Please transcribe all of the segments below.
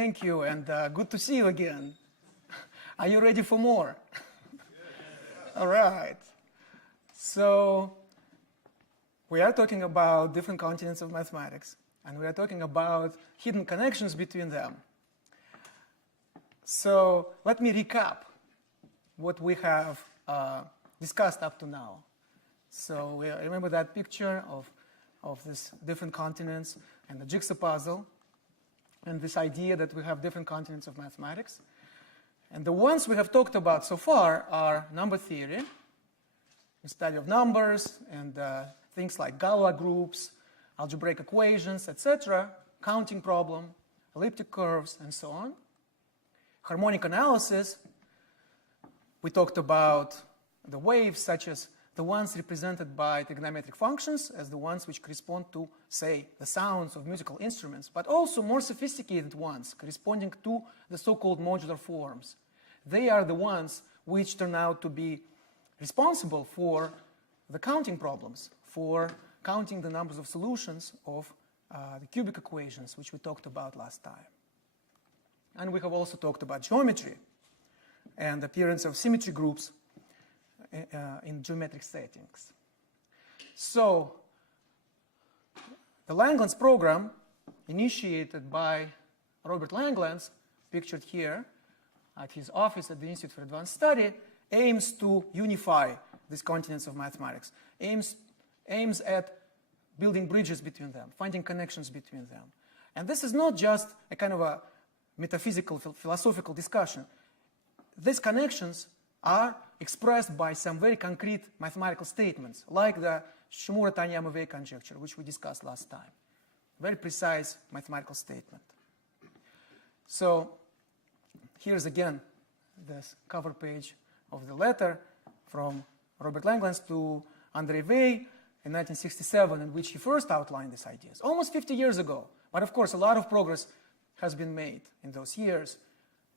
thank you, and good to see you again. Are you ready for more? All right. So we are talking about different continents of mathematics, and we are talking about hidden connections between them. So let me recap what we have discussed up to now. So we remember that picture of these different continents and the jigsaw puzzle, and this idea that we have different continents of mathematics. And the ones we have talked about so far are number theory, the study of numbers, and things like Galois groups, algebraic equations, etc., counting problem, elliptic curves, and so on. Harmonic analysis, we talked about the waves such as the ones represented by trigonometric functions as the ones which correspond to, say, the sounds of musical instruments, but also more sophisticated ones corresponding to the so-called modular forms. They are the ones which turn out to be responsible for the counting problems, for counting the numbers of solutions of the cubic equations, which we talked about last time. And we have also talked about geometry and the appearance of symmetry groups in geometric settings. So the Langlands program, initiated by Robert Langlands, pictured here at his office at the Institute for Advanced Study, aims to unify these continents of mathematics, aims at building bridges between them, finding connections between them. And this is not just a kind of a metaphysical, philosophical discussion. These connections are expressed by some very concrete mathematical statements, like the Shimura-Taniyama wave conjecture, which we discussed last time. Very precise mathematical statement. So here's again this cover page of the letter from Robert Langlands to André Weil in 1967, in which he first outlined these ideas, almost 50 years ago. But of course, a lot of progress has been made in those years,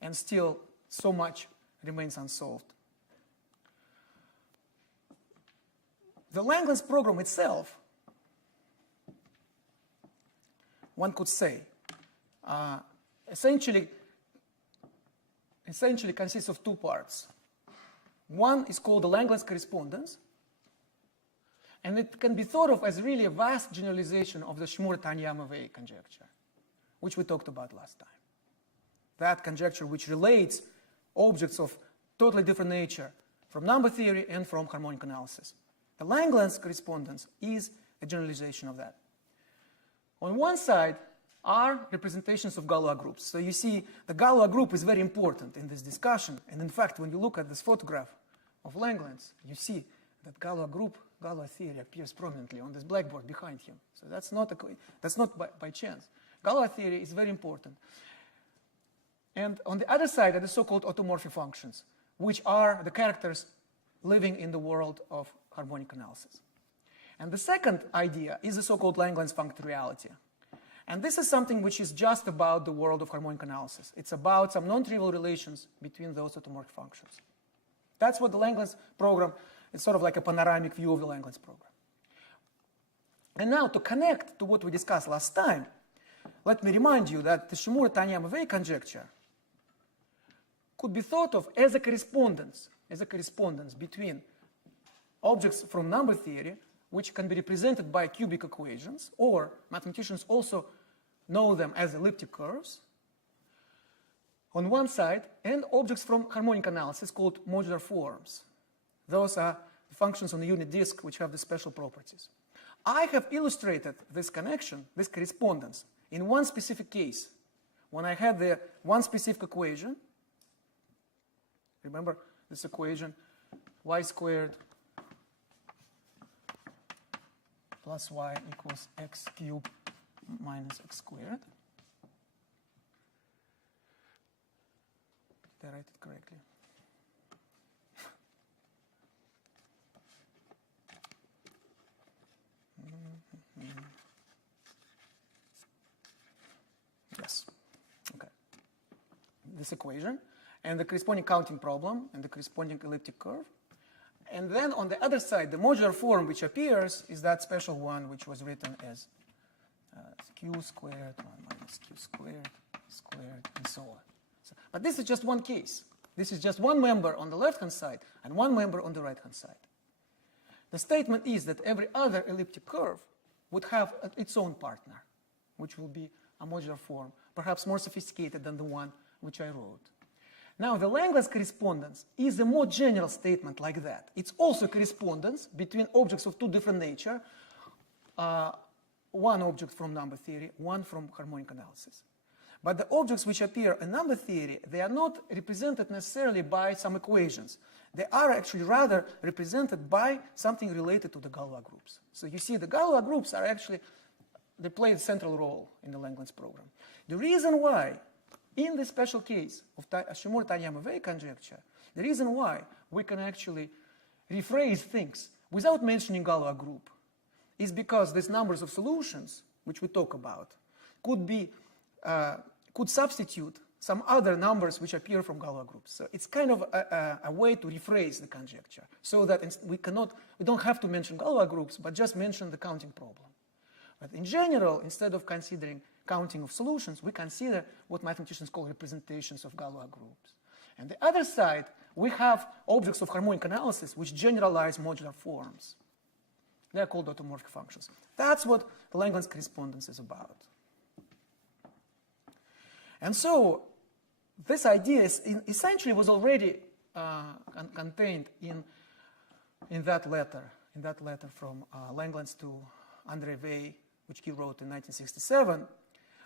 and still so much remains unsolved. The Langlands program itself, one could say, essentially consists of two parts. One is called the Langlands correspondence, and it can be thought of as really a vast generalization of the Shimura-Taniyama wave conjecture, which we talked about last time. That conjecture which relates objects of totally different nature from number theory and from harmonic analysis. The Langlands correspondence is a generalization of that. On one side are representations of Galois groups. So you see, the Galois group is very important in this discussion. And in fact, when you look at this photograph of Langlands, you see that Galois group, Galois theory appears prominently on this blackboard behind him. So that's not by chance. Galois theory is very important. And on the other side are the so-called automorphic functions, which are the characters living in the world of harmonic analysis. And the second idea is the so-called Langlands functoriality. And this is something which is just about the world of harmonic analysis. It's about some non-trivial relations between those automorphic functions. That's what the Langlands program is, sort of like a panoramic view of the Langlands program. And now to connect to what we discussed last time, let me remind you that the Shimura-Taniyama wave conjecture could be thought of as a correspondence between objects from number theory, which can be represented by cubic equations, or mathematicians also know them as elliptic curves, on one side, and objects from harmonic analysis called modular forms. Those are functions on the unit disk which have the special properties. I have illustrated this connection, this correspondence, in one specific case, when I had the one specific equation. Remember this equation, y squared plus y equals x cubed minus x squared. Did I write it correctly? Yes. Okay. This equation and the corresponding counting problem and the corresponding elliptic curve. And then on the other side, the modular form which appears is that special one which was written as q squared 1 minus q squared squared, and so on. So, but this is just one case. This is just one member on the left-hand side and one member on the right-hand side. The statement is that every other elliptic curve would have its own partner, which will be a modular form, perhaps more sophisticated than the one which I wrote. Now, the Langlands correspondence is a more general statement like that. It's also correspondence between objects of two different nature, one object from number theory, one from harmonic analysis. But the objects which appear in number theory, they are not represented necessarily by some equations. They are actually rather represented by something related to the Galois groups. So you see the Galois groups are actually, they play a central role in the Langlands program. The reason why, in this special case of Shimura-Taniyama wave conjecture, the reason why we can actually rephrase things without mentioning Galois group is because these numbers of solutions, which we talk about, could substitute some other numbers which appear from Galois groups. So it's kind of a way to rephrase the conjecture so that we don't have to mention Galois groups, but just mention the counting problem. But in general, instead of considering counting of solutions, we consider what mathematicians call representations of Galois groups. And the other side, we have objects of harmonic analysis which generalize modular forms. They are called automorphic functions. That's what the Langlands correspondence is about. And so this idea essentially was already contained in that letter from Langlands to André Weil, which he wrote in 1967.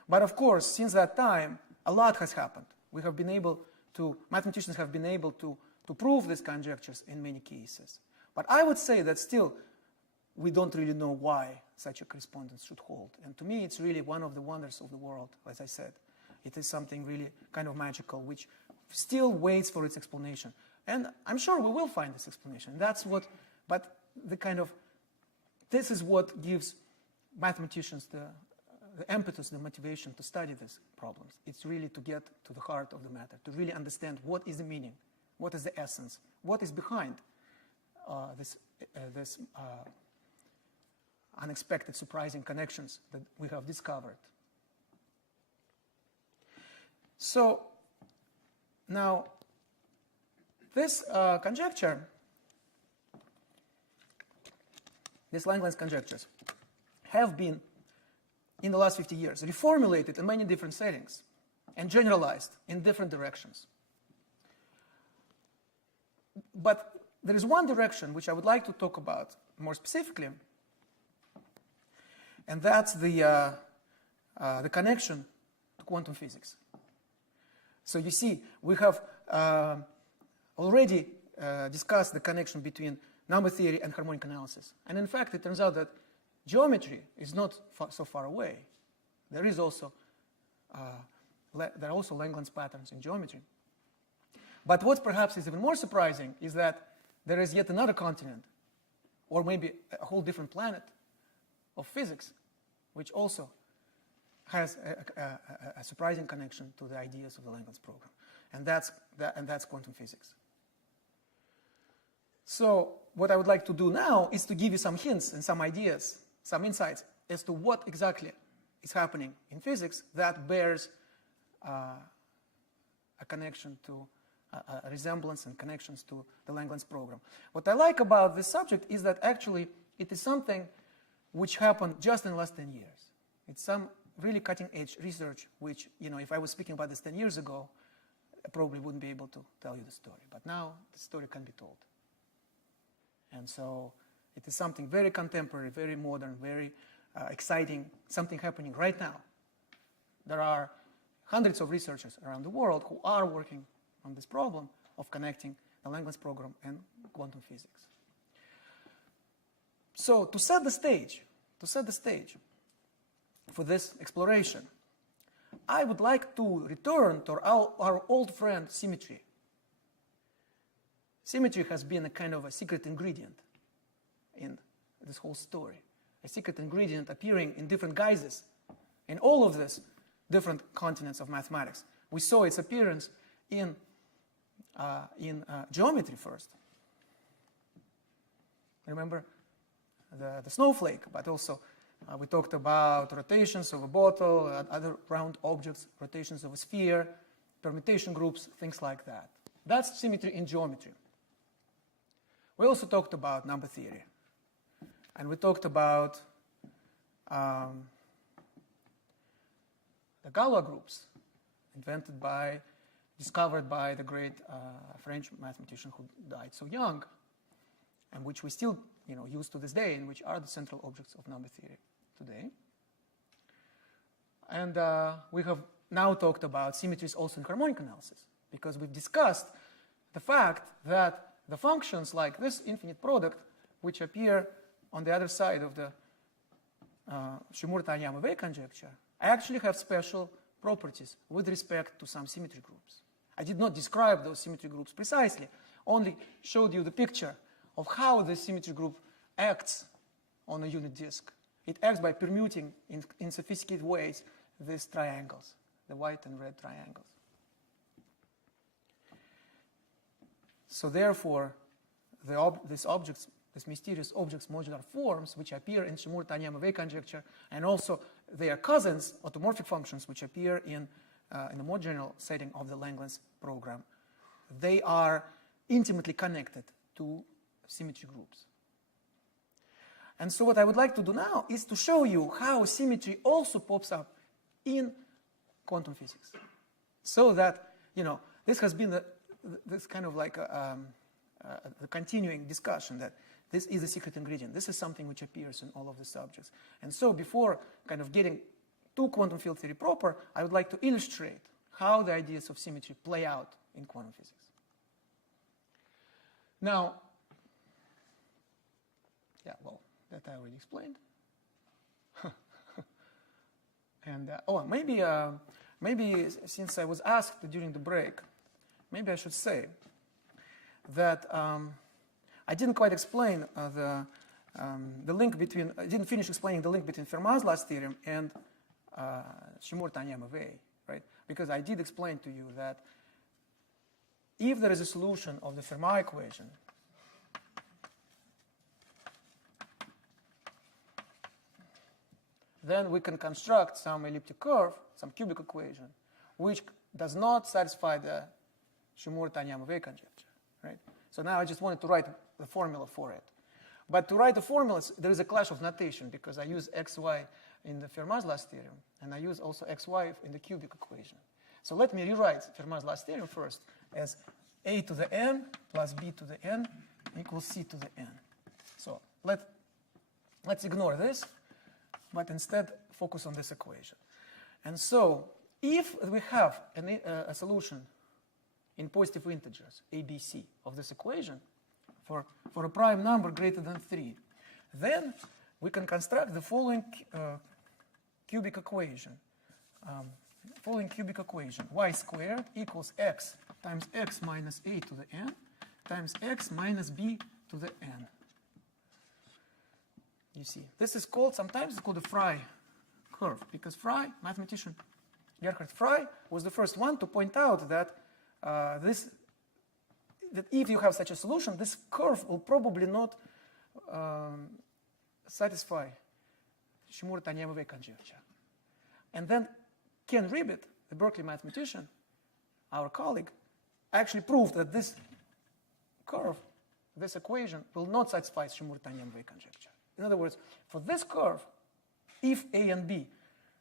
But of course, since that time, a lot has happened. Mathematicians have been able to prove these conjectures in many cases. But I would say that still, we don't really know why such a correspondence should hold. And to me, it's really one of the wonders of the world, as I said. It is something really kind of magical, which still waits for its explanation. And I'm sure we will find this explanation. This is what gives mathematicians the impetus, the motivation to study these problems. It's really to get to the heart of the matter, to really understand what is the meaning, what is the essence, what is behind this unexpected, surprising connections that we have discovered. So now this conjecture, these Langlands conjectures, have been, in the last 50 years, reformulated in many different settings and generalized in different directions. But there is one direction which I would like to talk about more specifically, and that's the connection to quantum physics. So you see, we have already discussed the connection between number theory and harmonic analysis. And in fact, it turns out that geometry is not so far away. There are also Langlands patterns in geometry. But what perhaps is even more surprising is that there is yet another continent, or maybe a whole different planet of physics, which also has a surprising connection to the ideas of the Langlands program. And that's quantum physics. So what I would like to do now is to give you some hints and some ideas, some insights as to what exactly is happening in physics that bears a connection to a resemblance and connections to the Langlands program. What I like about this subject is that actually it is something which happened just in the last 10 years. It's some really cutting-edge research which, if I was speaking about this 10 years ago, I probably wouldn't be able to tell you the story. But now the story can be told. And so it is something very contemporary, very modern, very exciting, something happening right now. There are hundreds of researchers around the world who are working on this problem of connecting the Langlands program and quantum physics. So to set the stage for this exploration, I would like to return to our old friend symmetry. Symmetry has been a kind of a secret ingredient in this whole story. A secret ingredient appearing in different guises in all of these different continents of mathematics. We saw its appearance in geometry first. Remember the snowflake, but also We talked about rotations of a bottle, other round objects, rotations of a sphere, permutation groups, things like that. That's symmetry in geometry. We also talked about number theory. And we talked about the Galois groups, discovered by the great French mathematician who died so young, and which we still use to this day, and which are the central objects of number theory today. And we have now talked about symmetries also in harmonic analysis, because we've discussed the fact that the functions like this infinite product, which appear on the other side of the Shimura-Taniyama wave conjecture, actually have special properties with respect to some symmetry groups. I did not describe those symmetry groups precisely, only showed you the picture of how the symmetry group acts on a unit disk. It acts by permuting in sophisticated ways these triangles, the white and red triangles. So therefore, these mysterious objects modular forms, which appear in Shimura-Taniyama wave conjecture, and also their cousins, automorphic functions, which appear in the more general setting of the Langlands program, they are intimately connected to symmetry groups. And so what I would like to do now is to show you how symmetry also pops up in quantum physics. So that, this has been this kind of like the continuing discussion that this is a secret ingredient. This is something which appears in all of the subjects. And so before kind of getting to quantum field theory proper, I would like to illustrate how the ideas of symmetry play out in quantum physics. Now, that I already explained. And maybe since I was asked during the break, maybe I should say that I didn't quite explain the link between. I didn't finish explaining the link between Fermat's last theorem and Shimura-Taniyama wave, right? Because I did explain to you that if there is a solution of the Fermat equation, then we can construct some elliptic curve, some cubic equation, which does not satisfy the Shimura-Taniyama wave conjecture, right? So now I just wanted to write the formula for it. But to write the formulas, there is a clash of notation, because I use xy in the Fermat's last theorem, and I use also xy in the cubic equation. So let me rewrite Fermat's last theorem first as a to the n plus b to the n equals c to the n. So let's ignore this, but instead focus on this equation. And so if we have a solution in positive integers, a, b, c, of this equation for a prime number greater than 3, then we can construct the following cubic equation. Y squared equals x times x minus a to the n times x minus b to the n. You see, this is called, sometimes it's called a Frye curve, because Frye, mathematician Gerhard Frye, was the first one to point out that that if you have such a solution, this curve will probably not satisfy Shimura-Taniyama wave conjecture. And then Ken Ribbit, the Berkeley mathematician, our colleague, actually proved that this curve, this equation, will not satisfy Shimura-Taniyama wave conjecture. In other words, for this curve, if A and B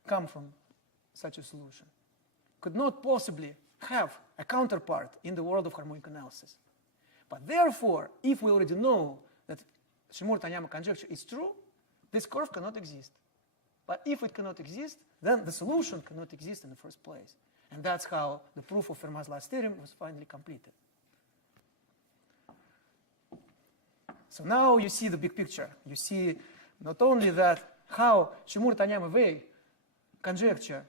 come from such a solution, could not possibly have a counterpart in the world of harmonic analysis. But therefore, if we already know that Shimura-Taniyama conjecture is true, this curve cannot exist. But if it cannot exist, then the solution cannot exist in the first place. And that's how the proof of Fermat's last theorem was finally completed. So now you see the big picture. You see not only that how Shimura-Taniyama wave conjecture,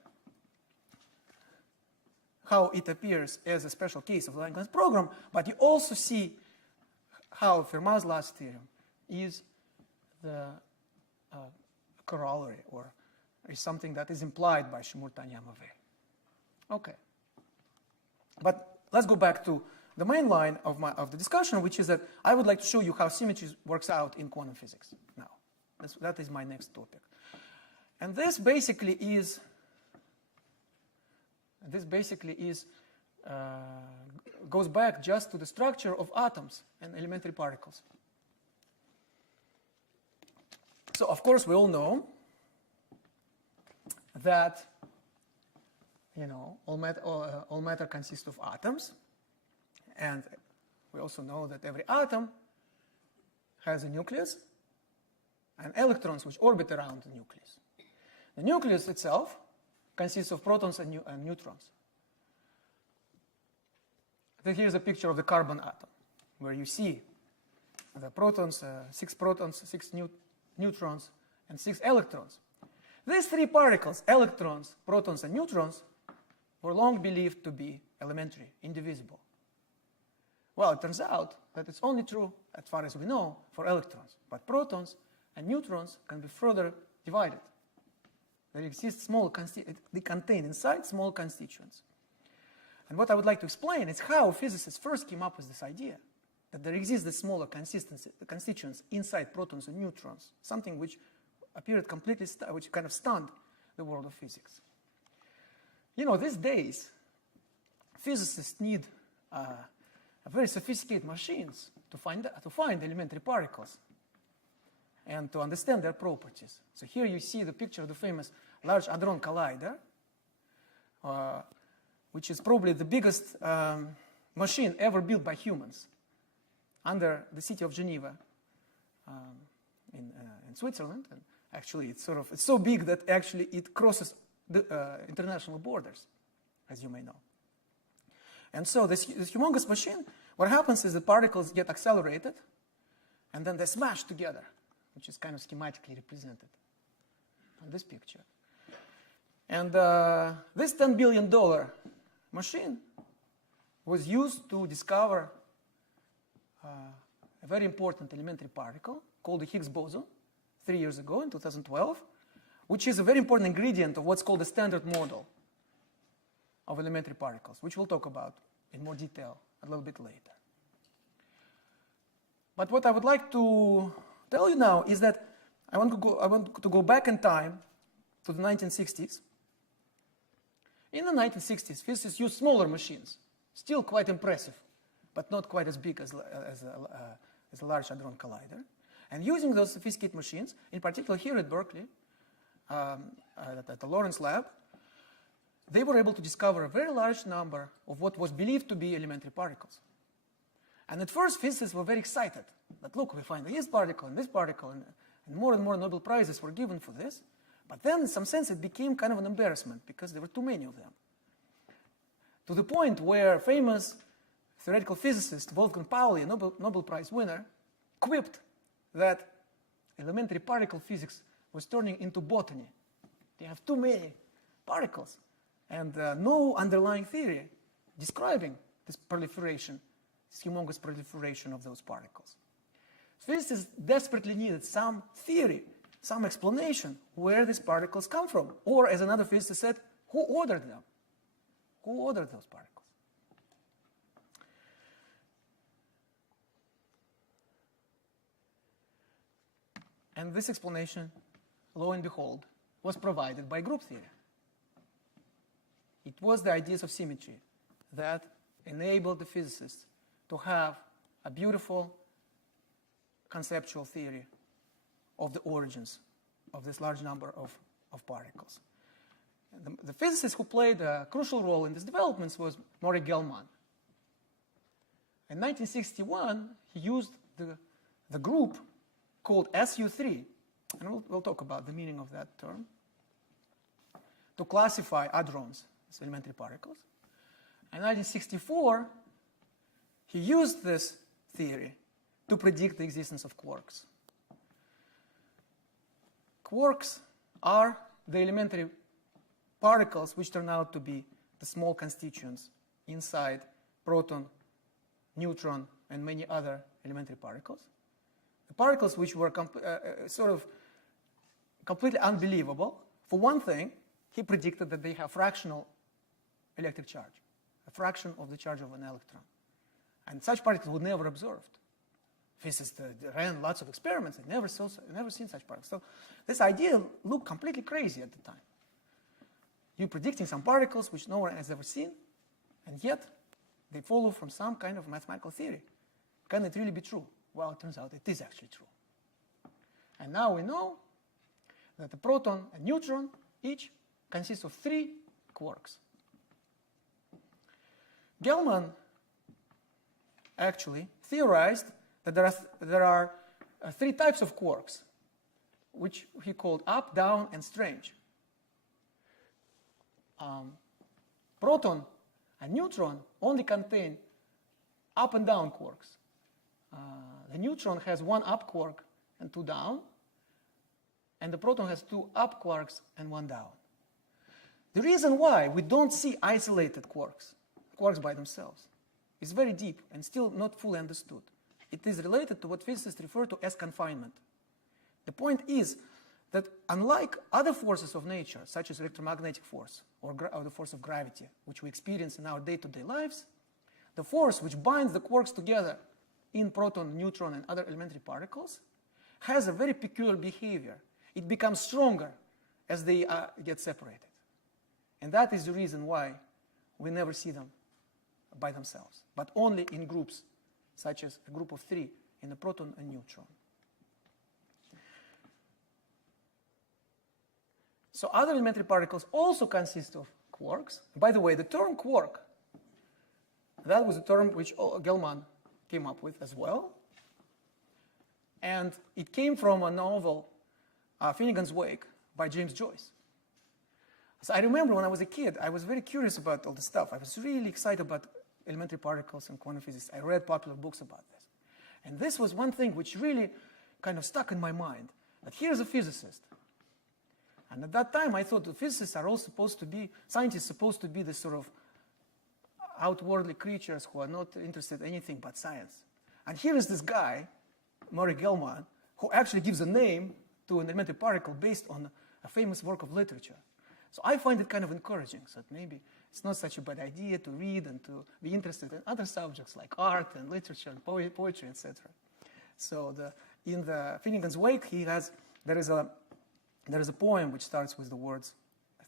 how it appears as a special case of the Langlands program, but you also see how Fermat's last theorem is the corollary, or is something that is implied by Shimura-Taniyama wave. Okay. But let's go back to the main line of the discussion, which is that I would like to show you how symmetry works out in quantum physics now. That is my next topic. And this basically is goes back just to the structure of atoms and elementary particles. So of course we all know that all matter consists of atoms, and we also know that every atom has a nucleus and electrons which orbit around the nucleus. The nucleus itself consists of protons and neutrons. Here's a picture of the carbon atom, where you see the protons, 6 protons, 6 neutrons, and 6 electrons. These 3 particles, electrons, protons, and neutrons, were long believed to be elementary, indivisible. Well, it turns out that it's only true, as far as we know, for electrons. But protons and neutrons can be further divided. There exist they contain inside small constituents. And what I would like to explain is how physicists first came up with this idea, that there exist the smaller constituents inside protons and neutrons, something which appeared which kind of stunned the world of physics. These days, physicists need very sophisticated machines to find elementary particles and to understand their properties. So here you see the picture of the famous Large Hadron Collider, which is probably the biggest machine ever built by humans under the city of Geneva in Switzerland. And actually, it's so big that actually it crosses the international borders, as you may know. And so this humongous machine, what happens is the particles get accelerated, and then they smash together, which is kind of schematically represented on this picture. And this $10 billion machine was used to discover a very important elementary particle called the Higgs boson 3 years ago in 2012, which is a very important ingredient of what's called the standard model of elementary particles, which we'll talk about in more detail a little bit later. But what I would like to tell you now is that I want to go back in time to the 1960s. In the 1960s, physicists used smaller machines, still quite impressive, but not quite as big as a Large Hadron Collider. And using those sophisticated machines, in particular here at Berkeley, at the Lawrence Lab, they were able to discover a very large number of what was believed to be elementary particles. And at first, physicists were very excited that, look, we find this particle, and more Nobel Prizes were given for this. But then, in some sense, it became kind of an embarrassment because there were too many of them. To the point where famous theoretical physicist Wolfgang Pauli, a Nobel Prize winner, quipped that elementary particle physics was turning into botany. They have too many particles and no underlying theory describing this proliferation, this humongous proliferation of those particles. Physicists desperately needed some theory, some explanation where these particles come from. Or, as another physicist said, who ordered them? Who ordered those particles? And this explanation, lo and behold, was provided by group theory. It was the ideas of symmetry that enabled the physicists to have a beautiful conceptual theory of the origins of this large number of particles. And the physicist who played a crucial role in these developments was Maury Gell-Mann. In 1961, he used the group called SU3, and we'll talk about the meaning of that term, to classify hadrons as elementary particles. In 1964, he used this theory to predict the existence of quarks. Quarks are the elementary particles which turn out to be the small constituents inside proton, neutron, and many other elementary particles. The particles which were sort of completely unbelievable. For one thing, he predicted that they have fractional electric charge, a fraction of the charge of an electron. And such particles were never observed. Physicists ran lots of experiments and never seen such particles. So this idea looked completely crazy at the time. You're predicting some particles which no one has ever seen, and yet they follow from some kind of mathematical theory. Can it really be true? Well, it turns out it is actually true. And now we know that the proton and neutron each consists of 3 quarks. Gell-Mann actually theorized that there are 3 types of quarks, which he called up, down, and strange. Proton and neutron only contain up and down quarks. The neutron has 1 up quark and 2 down, and the proton has 2 up quarks and 1 down. The reason why we don't see isolated quarks by themselves, is very deep and still not fully understood. It is related to what physicists refer to as confinement. The point is that unlike other forces of nature, such as electromagnetic force or the force of gravity, which we experience in our day-to-day lives, the force which binds the quarks together in proton, neutron, and other elementary particles has a very peculiar behavior. It becomes stronger as they get separated. And that is the reason why we never see them by themselves, but only in groups, such as a group of 3 in a proton and neutron. So other elementary particles also consist of quarks. By the way, the term quark, that was a term which Gell-Mann came up with as well. And it came from a novel, Finnegan's Wake, by James Joyce. So I remember when I was a kid, I was very curious about all this stuff. I was really excited about elementary particles and quantum physics. I read popular books about this. And this was one thing which really kind of stuck in my mind, that here's a physicist. And at that time, I thought the physicists are all supposed to be, scientists supposed to be the sort of outwardly creatures who are not interested in anything but science. And here is this guy, Murray Gell-Mann, who actually gives a name to an elementary particle based on a famous work of literature. So I find it kind of encouraging, so that maybe it's not such a bad idea to read and to be interested in other subjects like art and literature and poetry, etc. So in the Finnegan's Wake, there is a poem which starts with the words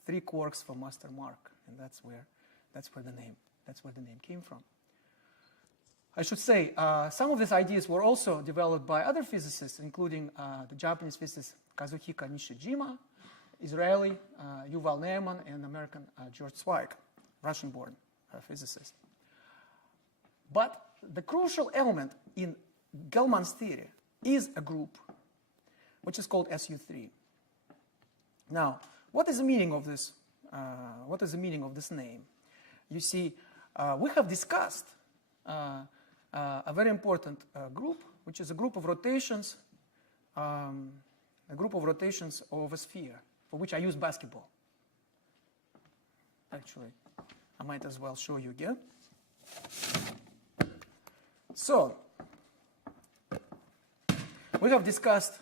3 quarks for Master Mark, and that's where the name came from. I should say some of these ideas were also developed by other physicists, including the Japanese physicist Kazuhiko Nishijima, Israeli Yuval Ne'eman, and American George Zweig, Russian-born physicist. But the crucial element in Gell-Mann's theory is a group, which is called SU3. Now, what is the meaning of this? What is the meaning of this name? You see, we have discussed a very important group, which is a group of rotations, of a sphere, for which I use basketball. Actually, I might as well show you again. So, we have discussed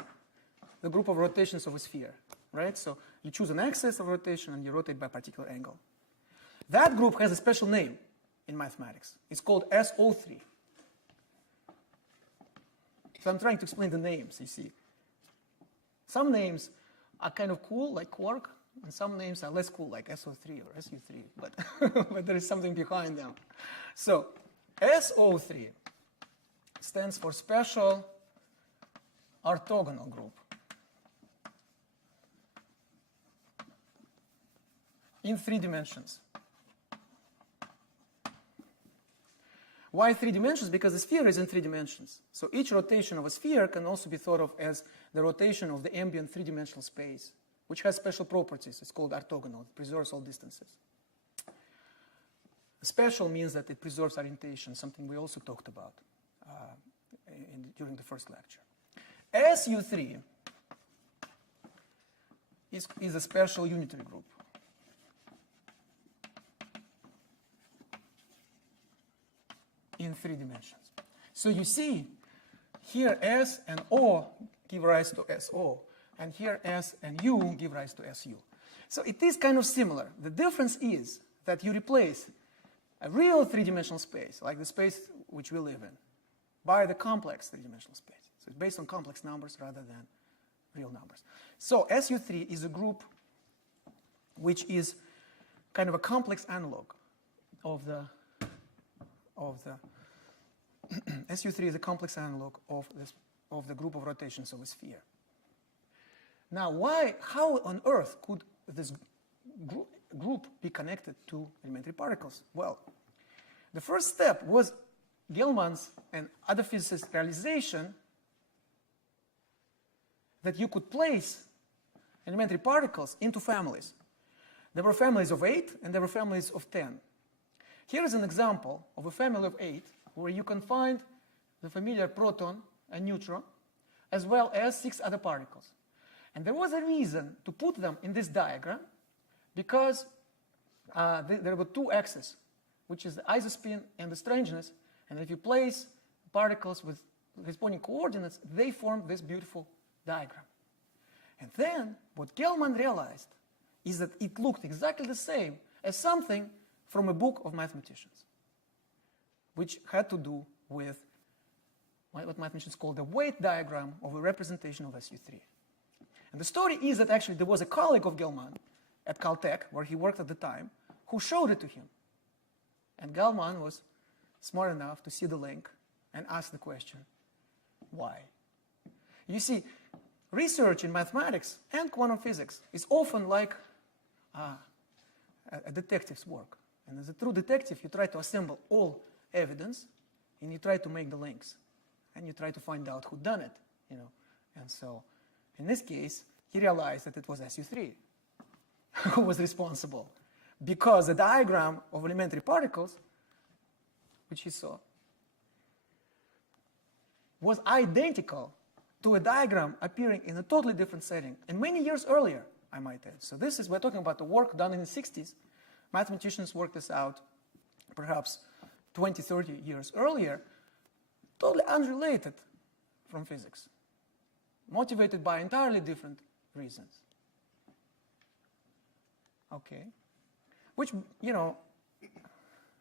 the group of rotations of a sphere, right? So you choose an axis of rotation and you rotate by a particular angle. That group has a special name in mathematics. It's called SO3. So I'm trying to explain the names, you see. Some names are kind of cool, like quark, and some names are less cool, like SO3 or SU3, but there is something behind them. So SO3 stands for special orthogonal group in 3 dimensions. Why 3 dimensions? Because the sphere is in 3 dimensions. So each rotation of a sphere can also be thought of as the rotation of the ambient 3-dimensional space, which has special properties. It's called orthogonal. It preserves all distances. Special means that it preserves orientation, something we also talked about during the first lecture. SU3 is a special unitary group. In 3 dimensions. So you see, here S and O give rise to SO, and here S and U give rise to SU. So it is kind of similar. The difference is that you replace a real 3-dimensional space, like the space which we live in, by the complex three-dimensional space. So it's based on complex numbers rather than real numbers. So SU3 is a group which is kind of a complex analog of the SU3 is a complex analog of the group of rotations of a sphere. Now, how on earth could this group be connected to elementary particles? Well, the first step was Gell-Mann's and other physicists' realization that you could place elementary particles into families. There were families of 8 and there were families of 10. Here is an example of a family of 8 where you can find the familiar proton and neutron as well as 6 other particles. And there was a reason to put them in this diagram because there were 2 axes, which is the isospin and the strangeness. And if you place particles with corresponding coordinates, they form this beautiful diagram. And then what Gell-Mann realized is that it looked exactly the same as something from a book of mathematicians, which had to do with what mathematicians call the weight diagram of a representation of SU3. And the story is that actually there was a colleague of Gell-Mann at Caltech, where he worked at the time, who showed it to him. And Gell-Mann was smart enough to see the link and ask the question, why? You see, research in mathematics and quantum physics is often like a detective's work. And as a true detective, you try to assemble all evidence, and you try to make the links, and you try to find out who done it, you know. And so, in this case, he realized that it was SU3 who was responsible, because the diagram of elementary particles, which he saw, was identical to a diagram appearing in a totally different setting, and many years earlier, I might add. So this is, we're talking about the work done in the 60s. Mathematicians worked this out perhaps 20, 30 years earlier, totally unrelated from physics, motivated by entirely different reasons. Okay. Which, you know,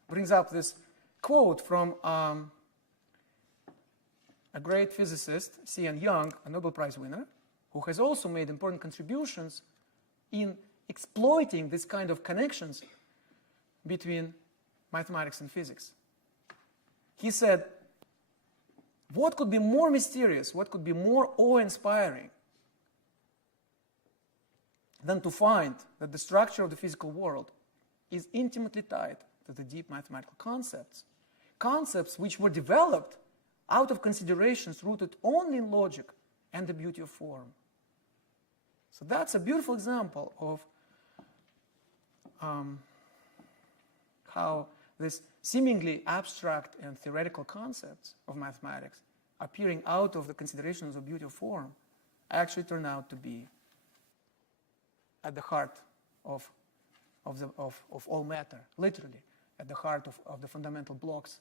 brings up this quote from a great physicist, C.N. Young, a Nobel Prize winner, who has also made important contributions in exploiting this kind of connections between mathematics and physics. He said, what could be more mysterious, what could be more awe-inspiring than to find that the structure of the physical world is intimately tied to the deep mathematical concepts, concepts which were developed out of considerations rooted only in logic and the beauty of form. So that's a beautiful example of how this seemingly abstract and theoretical concepts of mathematics appearing out of the considerations of beauty of form actually turn out to be at the heart of all matter, literally at the heart of the fundamental blocks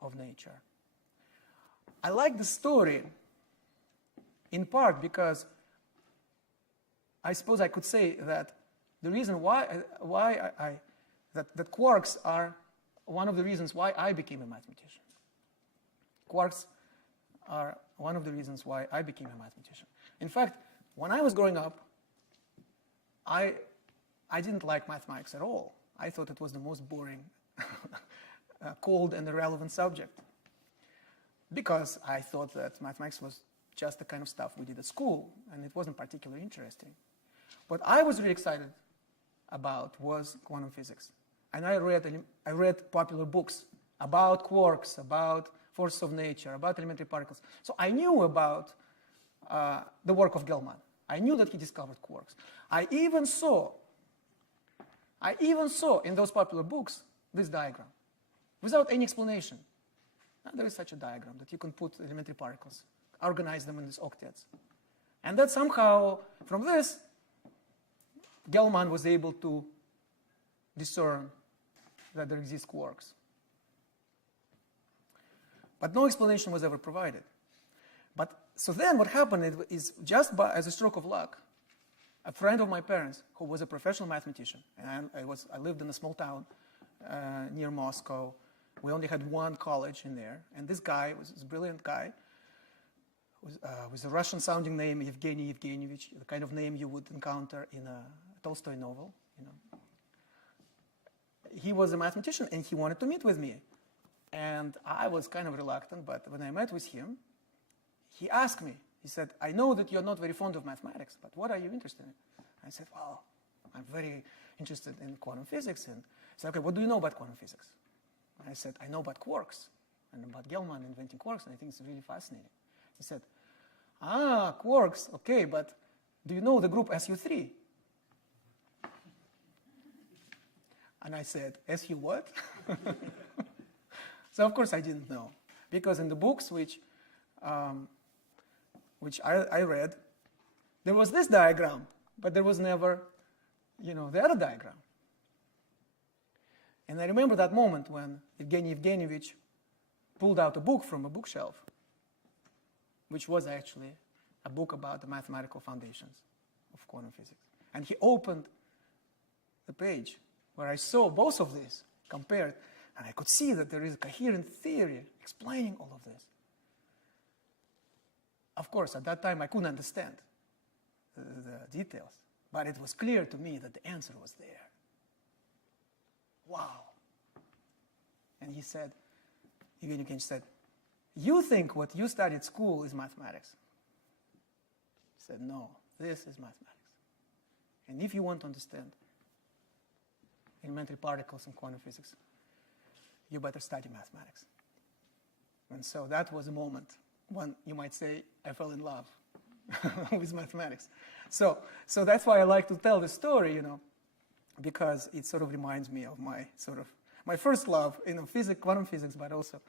of nature. I like the story in part because I suppose I could say that the reason that quarks are one of the reasons why I became a mathematician. Quarks are one of the reasons why I became a mathematician. In fact, when I was growing up, I didn't like mathematics at all. I thought it was the most boring, cold and irrelevant subject, because I thought that mathematics was just the kind of stuff we did at school, and it wasn't particularly interesting. What I was really excited about was quantum physics. And I read popular books about quarks, about forces of nature, about elementary particles. So I knew about the work of Gell-Mann. I knew that he discovered quarks. I even saw in those popular books this diagram, without any explanation. There is such a diagram that you can put elementary particles, organize them in these octets. And that somehow, from this, Gell-Mann was able to discern that there exist quarks. But no explanation was ever provided. So then what happened is, just as a stroke of luck, a friend of my parents, who was a professional mathematician, and I lived in a small town near Moscow, We only had one college in there. And this guy was this brilliant guy with a Russian-sounding name, Evgeny Evgenyevich, the kind of name you would encounter in a Tolstoy novel. He was a mathematician, and he wanted to meet with me. And I was kind of reluctant, but when I met with him, he asked me, he said, I know that you're not very fond of mathematics, but what are you interested in? I said, well, I'm very interested in quantum physics. And he said, okay, what do you know about quantum physics? I said, I know about quarks and about Gell-Mann inventing quarks, and I think it's really fascinating. He said, quarks, okay, but do you know the group SU3? And I said, SU what? So of course I didn't know, because in the books which I read, there was this diagram, but there was never, the other diagram. And I remember that moment when Evgeny Evgenyevich pulled out a book from a bookshelf, which was actually a book about the mathematical foundations of quantum physics. And he opened the page where I saw both of these compared, and I could see that there is a coherent theory explaining all of this. Of course, at that time, I couldn't understand the details, but it was clear to me that the answer was there. Wow. And he said, Evgeny Evgenyevich said, you think what you studied at school is mathematics? He said, no, this is mathematics. And if you want to understand elementary particles in quantum physics, you better study mathematics. And so that was a moment when you might say I fell in love with mathematics. So that's why I like to tell this story, because it sort of reminds me of my first love, quantum physics, but also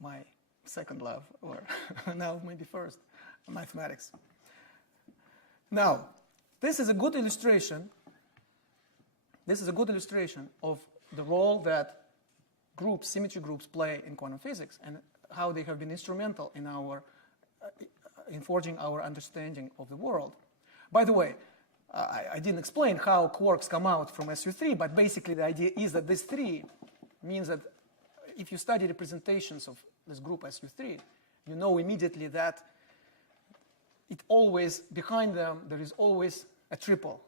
my second love, or now maybe first, mathematics. Now, this is a good illustration. This is a good illustration of the role that groups, symmetry groups, play in quantum physics and how they have been instrumental in forging our understanding of the world. By the way, I didn't explain how quarks come out from SU3, but basically the idea is that this 3 means that if you study representations of this group SU3, you know immediately that behind them, there is always a triple,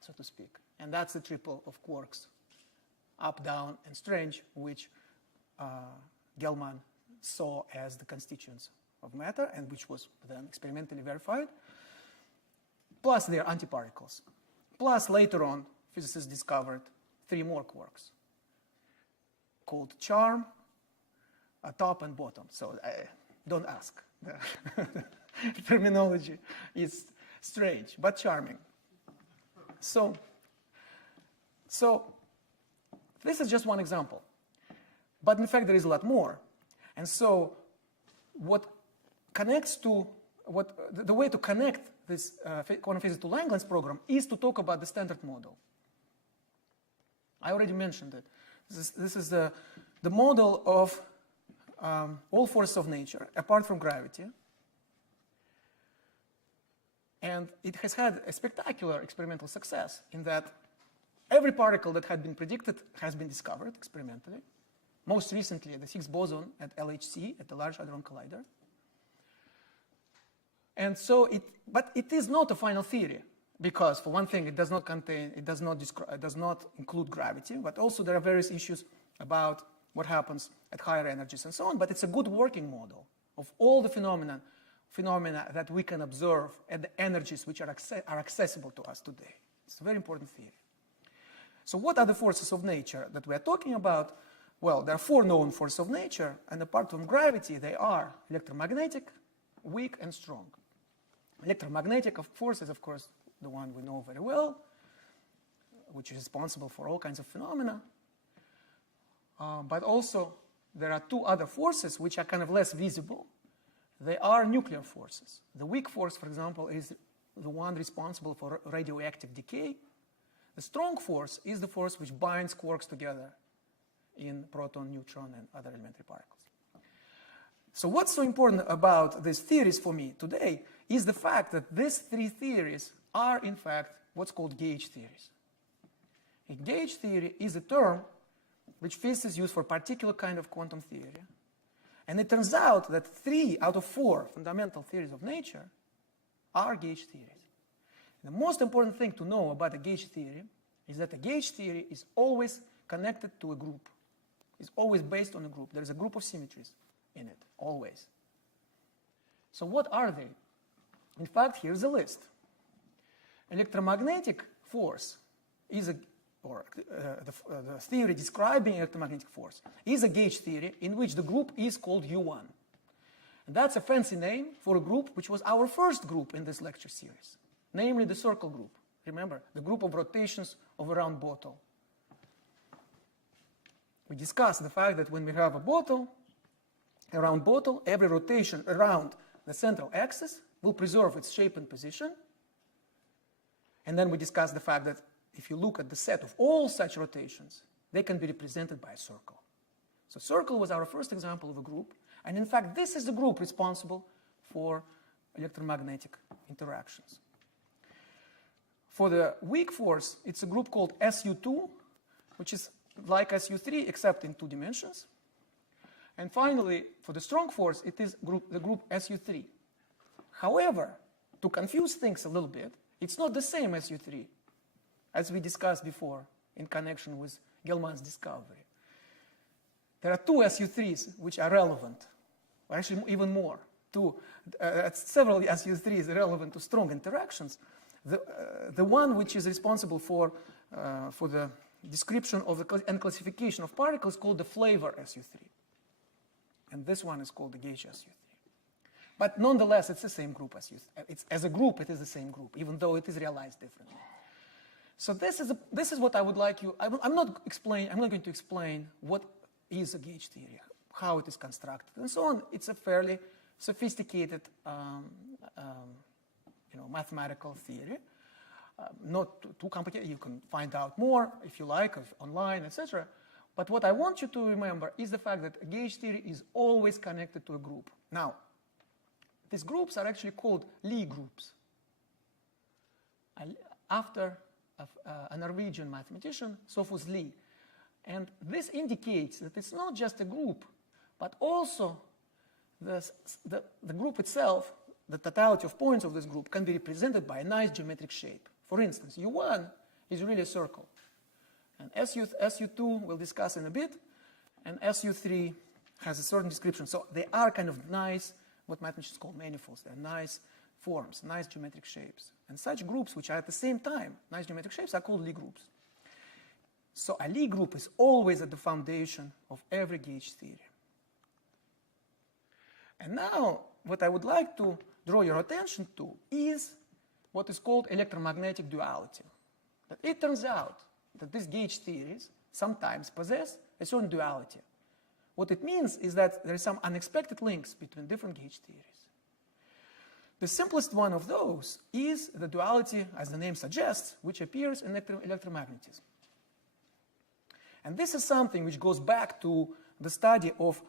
so to speak. And that's the triple of quarks, up, down, and strange, which Gell-Mann saw as the constituents of matter, and which was then experimentally verified. Plus their antiparticles. Plus later on, physicists discovered 3 more quarks called charm, top and bottom. So don't ask. The terminology is strange, but charming. So this is just one example. But in fact, there is a lot more. And so what connects to, the way to connect this quantum physics to Langlands program is to talk about the standard model. I already mentioned it. This is the model of all forces of nature, apart from gravity. And it has had a spectacular experimental success in that every particle that had been predicted has been discovered experimentally. Most recently, the Higgs boson at LHC, at the Large Hadron Collider. And so but it is not a final theory, because for one thing, it does not include gravity, but also there are various issues about what happens at higher energies and so on. But it's a good working model of all the phenomena that we can observe at the energies which are accessible to us today. It's a very important theory. So what are the forces of nature that we are talking about? Well, there are 4 known forces of nature, and apart from gravity, they are electromagnetic, weak, and strong. Electromagnetic force is, of course, the one we know very well, which is responsible for all kinds of phenomena. But also, there are 2 other forces which are kind of less visible. They are nuclear forces. The weak force, for example, is the one responsible for radioactive decay. The strong force is the force which binds quarks together in proton, neutron, and other elementary particles. So what's so important about these theories for me today is the fact that these 3 theories are, in fact, what's called gauge theories. A gauge theory is a term which physicists use for a particular kind of quantum theory. And it turns out that 3 out of 4 fundamental theories of nature are gauge theories. The most important thing to know about a gauge theory is that a gauge theory is always connected to a group. It's always based on a group. There is a group of symmetries in it, always. So what are they? In fact, here's a list. Electromagnetic force is the theory describing electromagnetic force is a gauge theory in which the group is called U1. And that's a fancy name for a group which was our first group in this lecture series, namely the circle group. Remember, the group of rotations of a round bottle. We discussed the fact that when we have a round bottle, every rotation around the central axis will preserve its shape and position. And then we discussed the fact that if you look at the set of all such rotations, they can be represented by a circle. So circle was our first example of a group. And in fact, this is the group responsible for electromagnetic interactions. For the weak force, it's a group called SU2, which is like SU3 except in 2 dimensions. And finally, for the strong force, it is the group SU3. However, to confuse things a little bit, it's not the same SU3 as we discussed before in connection with Gell-Mann's discovery. There are 2 SU3s which are relevant, or actually even more. Several SU3s are relevant to strong interactions. The one which is responsible for the description of and classification of particles is called the flavor SU3. And this one is called the gauge SU3. But nonetheless, it's the same group as as a group, it is the same group, even though it is realized differently. So this is what I would like you. I'm not going to explain what is a gauge theory, how it is constructed, and so on. It's a fairly sophisticated, mathematical theory. Not too complicated. You can find out more if you like, online, etc. But what I want you to remember is the fact that a gauge theory is always connected to a group. Now, these groups are actually called Lie groups, after a Norwegian mathematician, Sophus Lie. And this indicates that it's not just a group, but also the group itself, the totality of points of this group, can be represented by a nice geometric shape. For instance, U1 is really a circle. And SU2 we'll discuss in a bit, and SU3 has a certain description. So they are kind of nice, what mathematicians call manifolds. They're nice forms, nice geometric shapes. And such groups, which are at the same time nice geometric shapes, are called Lie groups. So a Lie group is always at the foundation of every gauge theory. And now, what I would like to draw your attention to is what is called electromagnetic duality. That it turns out that these gauge theories sometimes possess a certain duality. What it means is that there are some unexpected links between different gauge theories. The simplest one of those is the duality, as the name suggests, which appears in electromagnetism. And this is something which goes back to the study of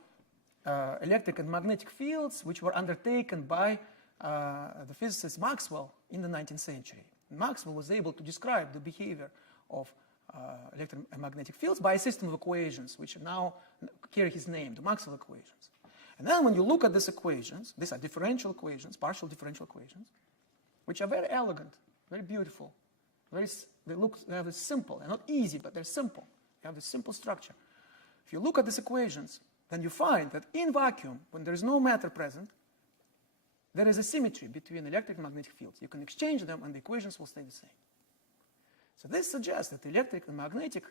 electric and magnetic fields, which were undertaken by the physicist Maxwell in the 19th century. Maxwell was able to describe the behavior of electromagnetic fields by a system of equations, which now carry his name, the Maxwell equations. And then when you look at these equations, these are differential equations, partial differential equations, which are very elegant, very beautiful. They have this simple, they're not easy, but they're simple. They have this simple structure. If you look at these equations, then you find that in vacuum, when there is no matter present, there is a symmetry between electric and magnetic fields. You can exchange them and the equations will stay the same. So this suggests that electric and magnetic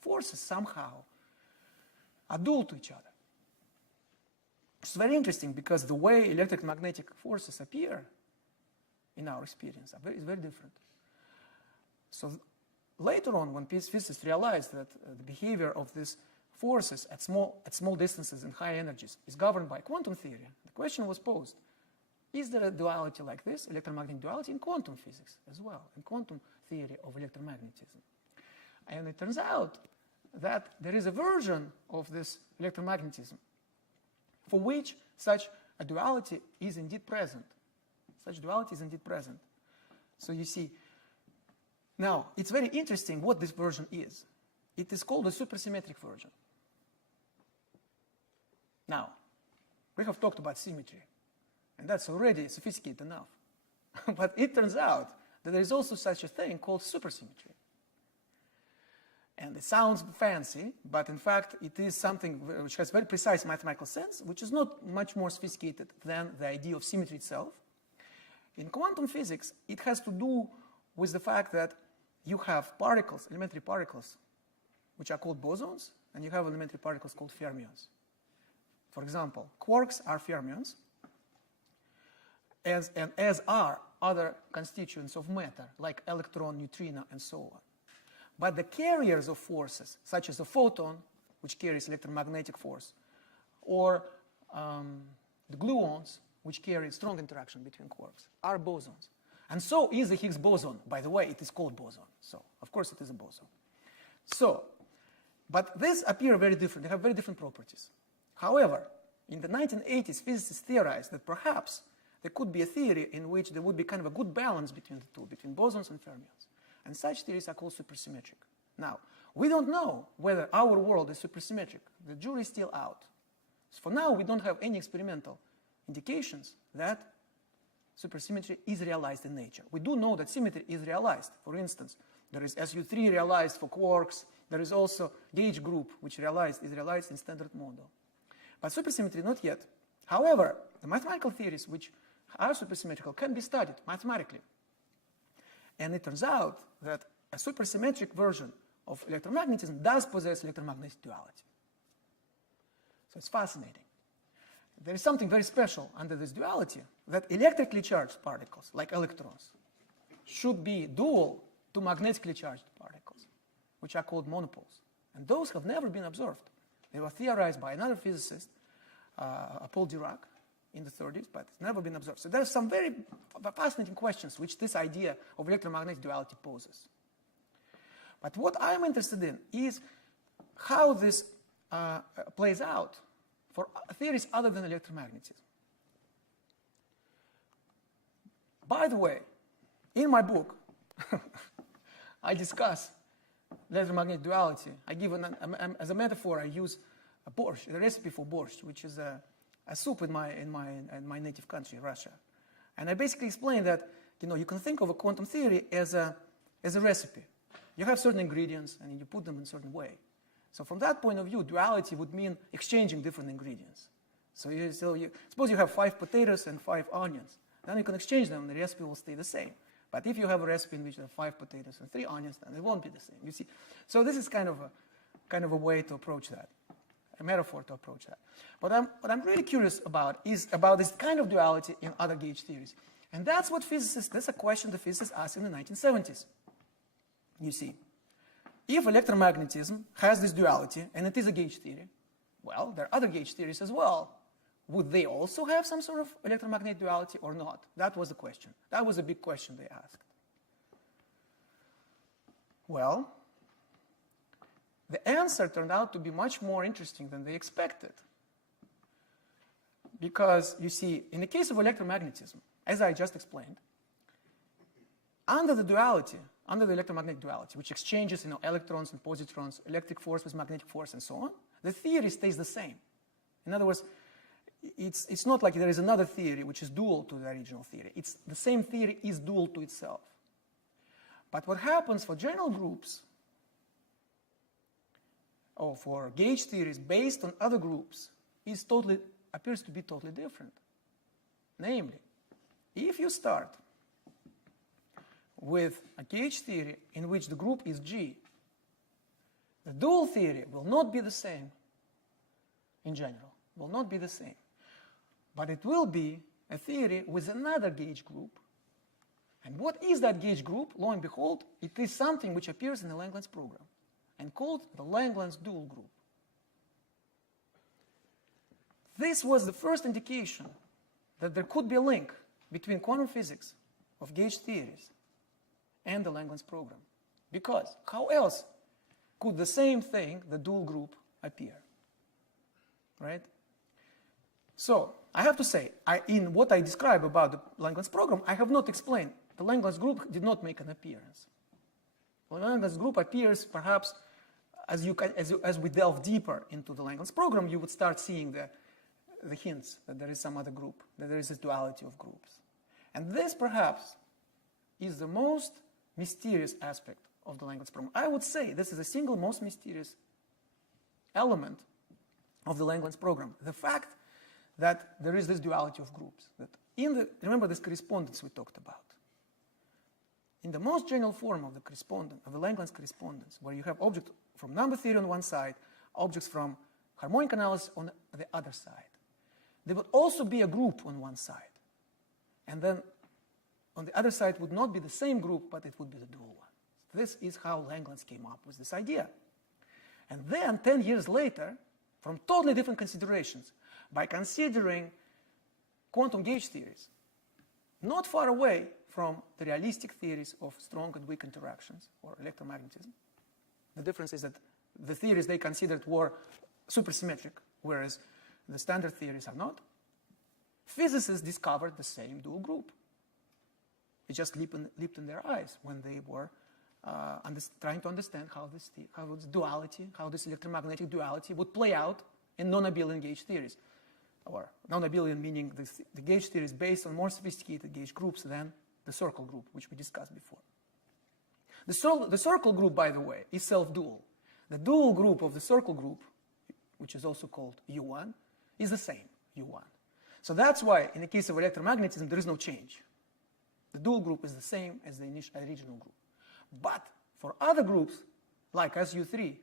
forces somehow are dual to each other. It's very interesting because the way electric and magnetic forces appear in our experience is very different. So later on, when physicists realized that the behavior of these forces at small distances and high energies is governed by quantum theory, the question was posed, is there a duality like this, electromagnetic duality, in quantum physics as well, in quantum theory of electromagnetism? And it turns out that there is a version of this electromagnetism for which such a duality is indeed present. Such duality is indeed present. So you see, now it's very interesting what this version is. It is called a supersymmetric version. Now, we have talked about symmetry, and that's already sophisticated enough. But it turns out that there is also such a thing called supersymmetry. And it sounds fancy, but in fact it is something which has very precise mathematical sense, which is not much more sophisticated than the idea of symmetry itself. In quantum physics, it has to do with the fact that you have particles, elementary particles, which are called bosons, and you have elementary particles called fermions. For example, quarks are fermions, as are other constituents of matter, like electron, neutrino, and so on. But the carriers of forces, such as a photon, which carries electromagnetic force, or the gluons, which carry strong interaction between quarks, are bosons. And so is the Higgs boson. By the way, it is called boson. So, of course, it is a boson. So, but these appear very different. They have very different properties. However, in the 1980s, physicists theorized that perhaps there could be a theory in which there would be kind of a good balance between the two, between bosons and fermions. And such theories are called supersymmetric. Now, we don't know whether our world is supersymmetric. The jury is still out. So for now, we don't have any experimental indications that supersymmetry is realized in nature. We do know that symmetry is realized. For instance, there is SU3 realized for quarks. There is also gauge group, which is realized in standard model. But supersymmetry, not yet. However, the mathematical theories which are supersymmetrical can be studied mathematically. And it turns out that a supersymmetric version of electromagnetism does possess electromagnetic duality. So it's fascinating. There is something very special under this duality, that electrically charged particles, like electrons, should be dual to magnetically charged particles, which are called monopoles. And those have never been observed. They were theorized by another physicist, Paul Dirac, in the 30s, but it's never been observed. So there are some very fascinating questions which this idea of electromagnetic duality poses. But what I'm interested in is how this plays out for theories other than electromagnetism. By the way, in my book, I discuss electromagnetic duality. I give as a metaphor, I use a borscht, the recipe for borscht, which is a soup in my native country, Russia. And I basically explain that you can think of a quantum theory as a recipe. You have certain ingredients and you put them in a certain way. So from that point of view, duality would mean exchanging different ingredients. So suppose you have 5 potatoes and 5 onions. Then you can exchange them and the recipe will stay the same. But if you have a recipe in which there are 5 potatoes and 3 onions, then it won't be the same. You see? So this is kind of a way to approach that, a metaphor to approach that. What I'm really curious about is about this kind of duality in other gauge theories. And that's a question the physicists asked in the 1970s. You see, if electromagnetism has this duality, and it is a gauge theory, well, there are other gauge theories as well. Would they also have some sort of electromagnetic duality or not? That was the question. That was a big question they asked. Well, the answer turned out to be much more interesting than they expected. Because, you see, in the case of electromagnetism, as I just explained, under the duality, under the electromagnetic duality, which exchanges electrons and positrons, electric force with magnetic force, and so on, the theory stays the same. In other words, it's not like there is another theory which is dual to the original theory. It's the same theory is dual to itself. But what happens for general groups, or for gauge theories based on other groups, appears to be totally different. Namely, if you start with a gauge theory in which the group is G, the dual theory will not be the same in general, will not be the same. But it will be a theory with another gauge group. And what is that gauge group? Lo and behold, it is something which appears in the Langlands program and called the Langlands dual group. This was the first indication that there could be a link between quantum physics of gauge theories and the Langlands program. Because how else could the same thing, the dual group, appear? Right? So, I have to say, in what I describe about the Langlands program, I have not explained. The Langlands group did not make an appearance. The Langlands group appears perhaps as we delve deeper into the Langlands program, you would start seeing the hints that there is some other group, that there is a duality of groups. And this, perhaps, is the most mysterious aspect of the Langlands program. I would say this is the single most mysterious element of the Langlands program. The fact that there is this duality of groups. That remember this correspondence we talked about. In the most general form of the correspondence, of the Langlands correspondence, where you have objects from number theory on one side, objects from harmonic analysis on the other side, there would also be a group on one side. And then on the other side would not be the same group, but it would be the dual one. This is how Langlands came up with this idea. And then 10 years later, from totally different considerations, by considering quantum gauge theories, not far away from the realistic theories of strong and weak interactions or electromagnetism. The difference is that the theories they considered were supersymmetric, whereas the standard theories are not. Physicists discovered the same dual group. It just leaped in their eyes when they were trying to understand how this duality, how this electromagnetic duality would play out in non-abelian gauge theories. Or non-abelian meaning the gauge theory is based on more sophisticated gauge groups than the circle group, which we discussed before. The circle group, by the way, is self-dual. The dual group of the circle group, which is also called U1, is the same, U1. So that's why, in the case of electromagnetism, there is no change. The dual group is the same as the original group. But for other groups, like SU3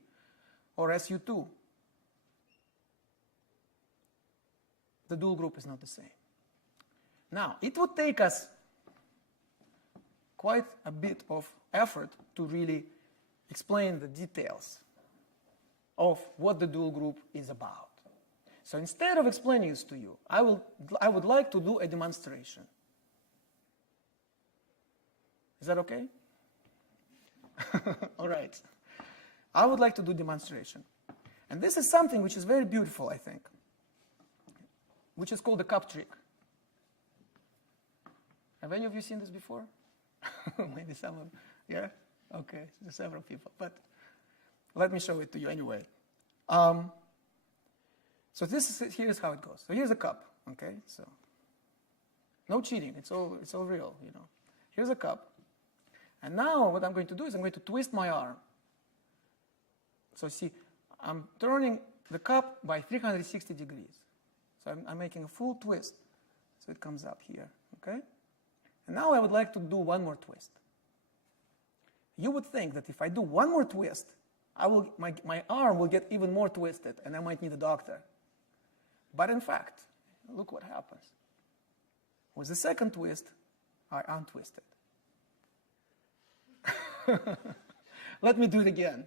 or SU2, the dual group is not the same. Now, it would take us quite a bit of effort to really explain the details of what the dual group is about. So instead of explaining this to you, I would like to do a demonstration. Is that okay? All right. I would like to do demonstration. And this is something which is very beautiful, I think, which is called the cup trick. Have any of you seen this before? Maybe some of you. Yeah? Okay, there's several people. But let me show it to you anyway. So here's how it goes. So here's a cup, okay? So no cheating. It's all real, you know. Here's a cup. And now what I'm going to do is I'm going to twist my arm. So see, I'm turning the cup by 360 degrees. So I'm making a full twist. So it comes up here, okay? And now I would like to do one more twist. You would think that if I do one more twist, my arm will get even more twisted and I might need a doctor. But in fact, look what happens. With the second twist, I untwisted. Let me do it again.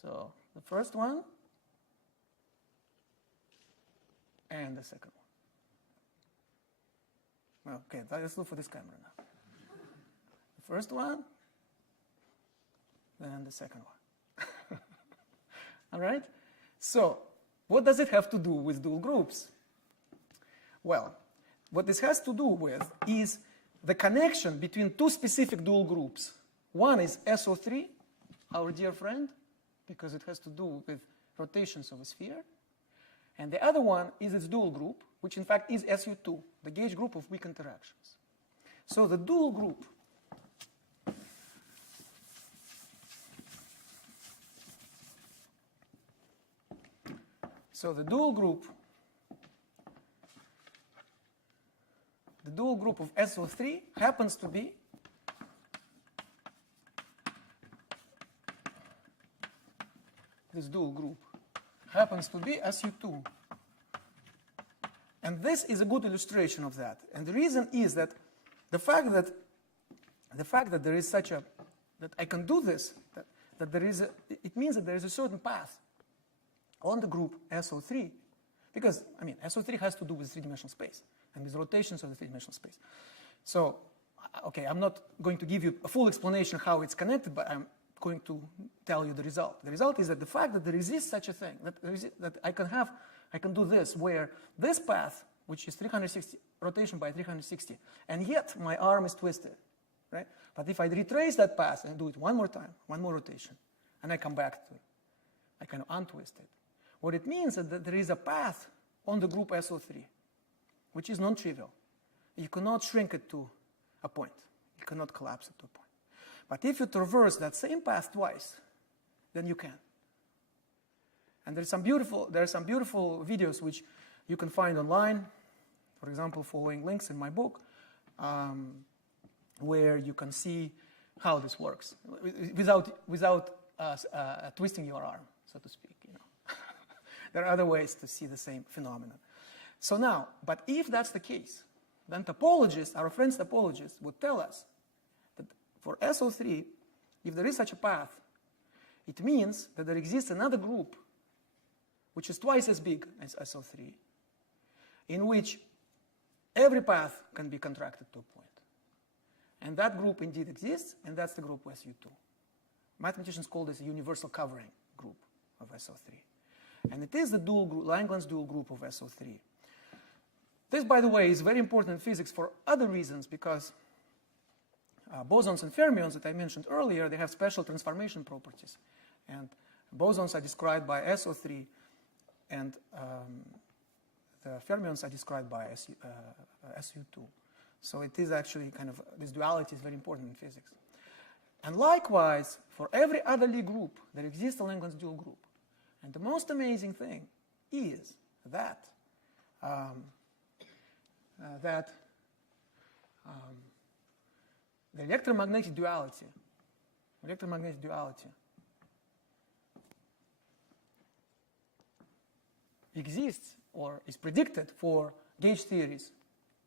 So the first one and the second one. Okay, let's look for this camera now. The first one, then the second one. All right? So what does it have to do with dual groups? Well, what this has to do with is the connection between two specific dual groups. One is SO3, our dear friend, because it has to do with rotations of a sphere. And the other one is its dual group, which in fact is SU2, the gauge group of weak interactions. So the dual group of SO3 happens to be this dual group happens to be SU2. And this is a good illustration of that. And the reason is that the fact that there is such a, that I can do this, that there is a, it means that there is a certain path on the group SO3, because, I mean, SO3 has to do with three-dimensional space and with rotations of the three-dimensional space. So, okay, I'm not going to give you a full explanation how it's connected, but I'm going to tell you the result. The result is that the fact that there exists such a thing, that I can do this, where this path, which is 360, rotation by 360, and yet my arm is twisted, right? But if I retrace that path and do it one more time, one more rotation, and I come back to it, I kind of untwist it. What it means is that there is a path on the group SO3, which is non-trivial. You cannot shrink it to a point. You cannot collapse it to a point. But if you traverse that same path twice, then you can. And there are some beautiful videos which you can find online, for example, following links in my book, where you can see how this works without twisting your arm, so to speak. There are other ways to see the same phenomenon. So now, but if that's the case, then topologists, our friends topologists, would tell us that for SO3, if there is such a path, it means that there exists another group which is twice as big as SO3, in which every path can be contracted to a point. And that group indeed exists, and that's the group SU2. Mathematicians call this a universal covering group of SO3. And it is the dual group, Langlands dual group of SO3. This, by the way, is very important in physics for other reasons, because bosons and fermions that I mentioned earlier, they have special transformation properties. And bosons are described by SO3, and the fermions are described by SU2. So it is actually kind of, this duality is very important in physics. And likewise, for every other Lie group, there exists a Langlands dual group. And the most amazing thing is that the electromagnetic duality exists or is predicted for gauge theories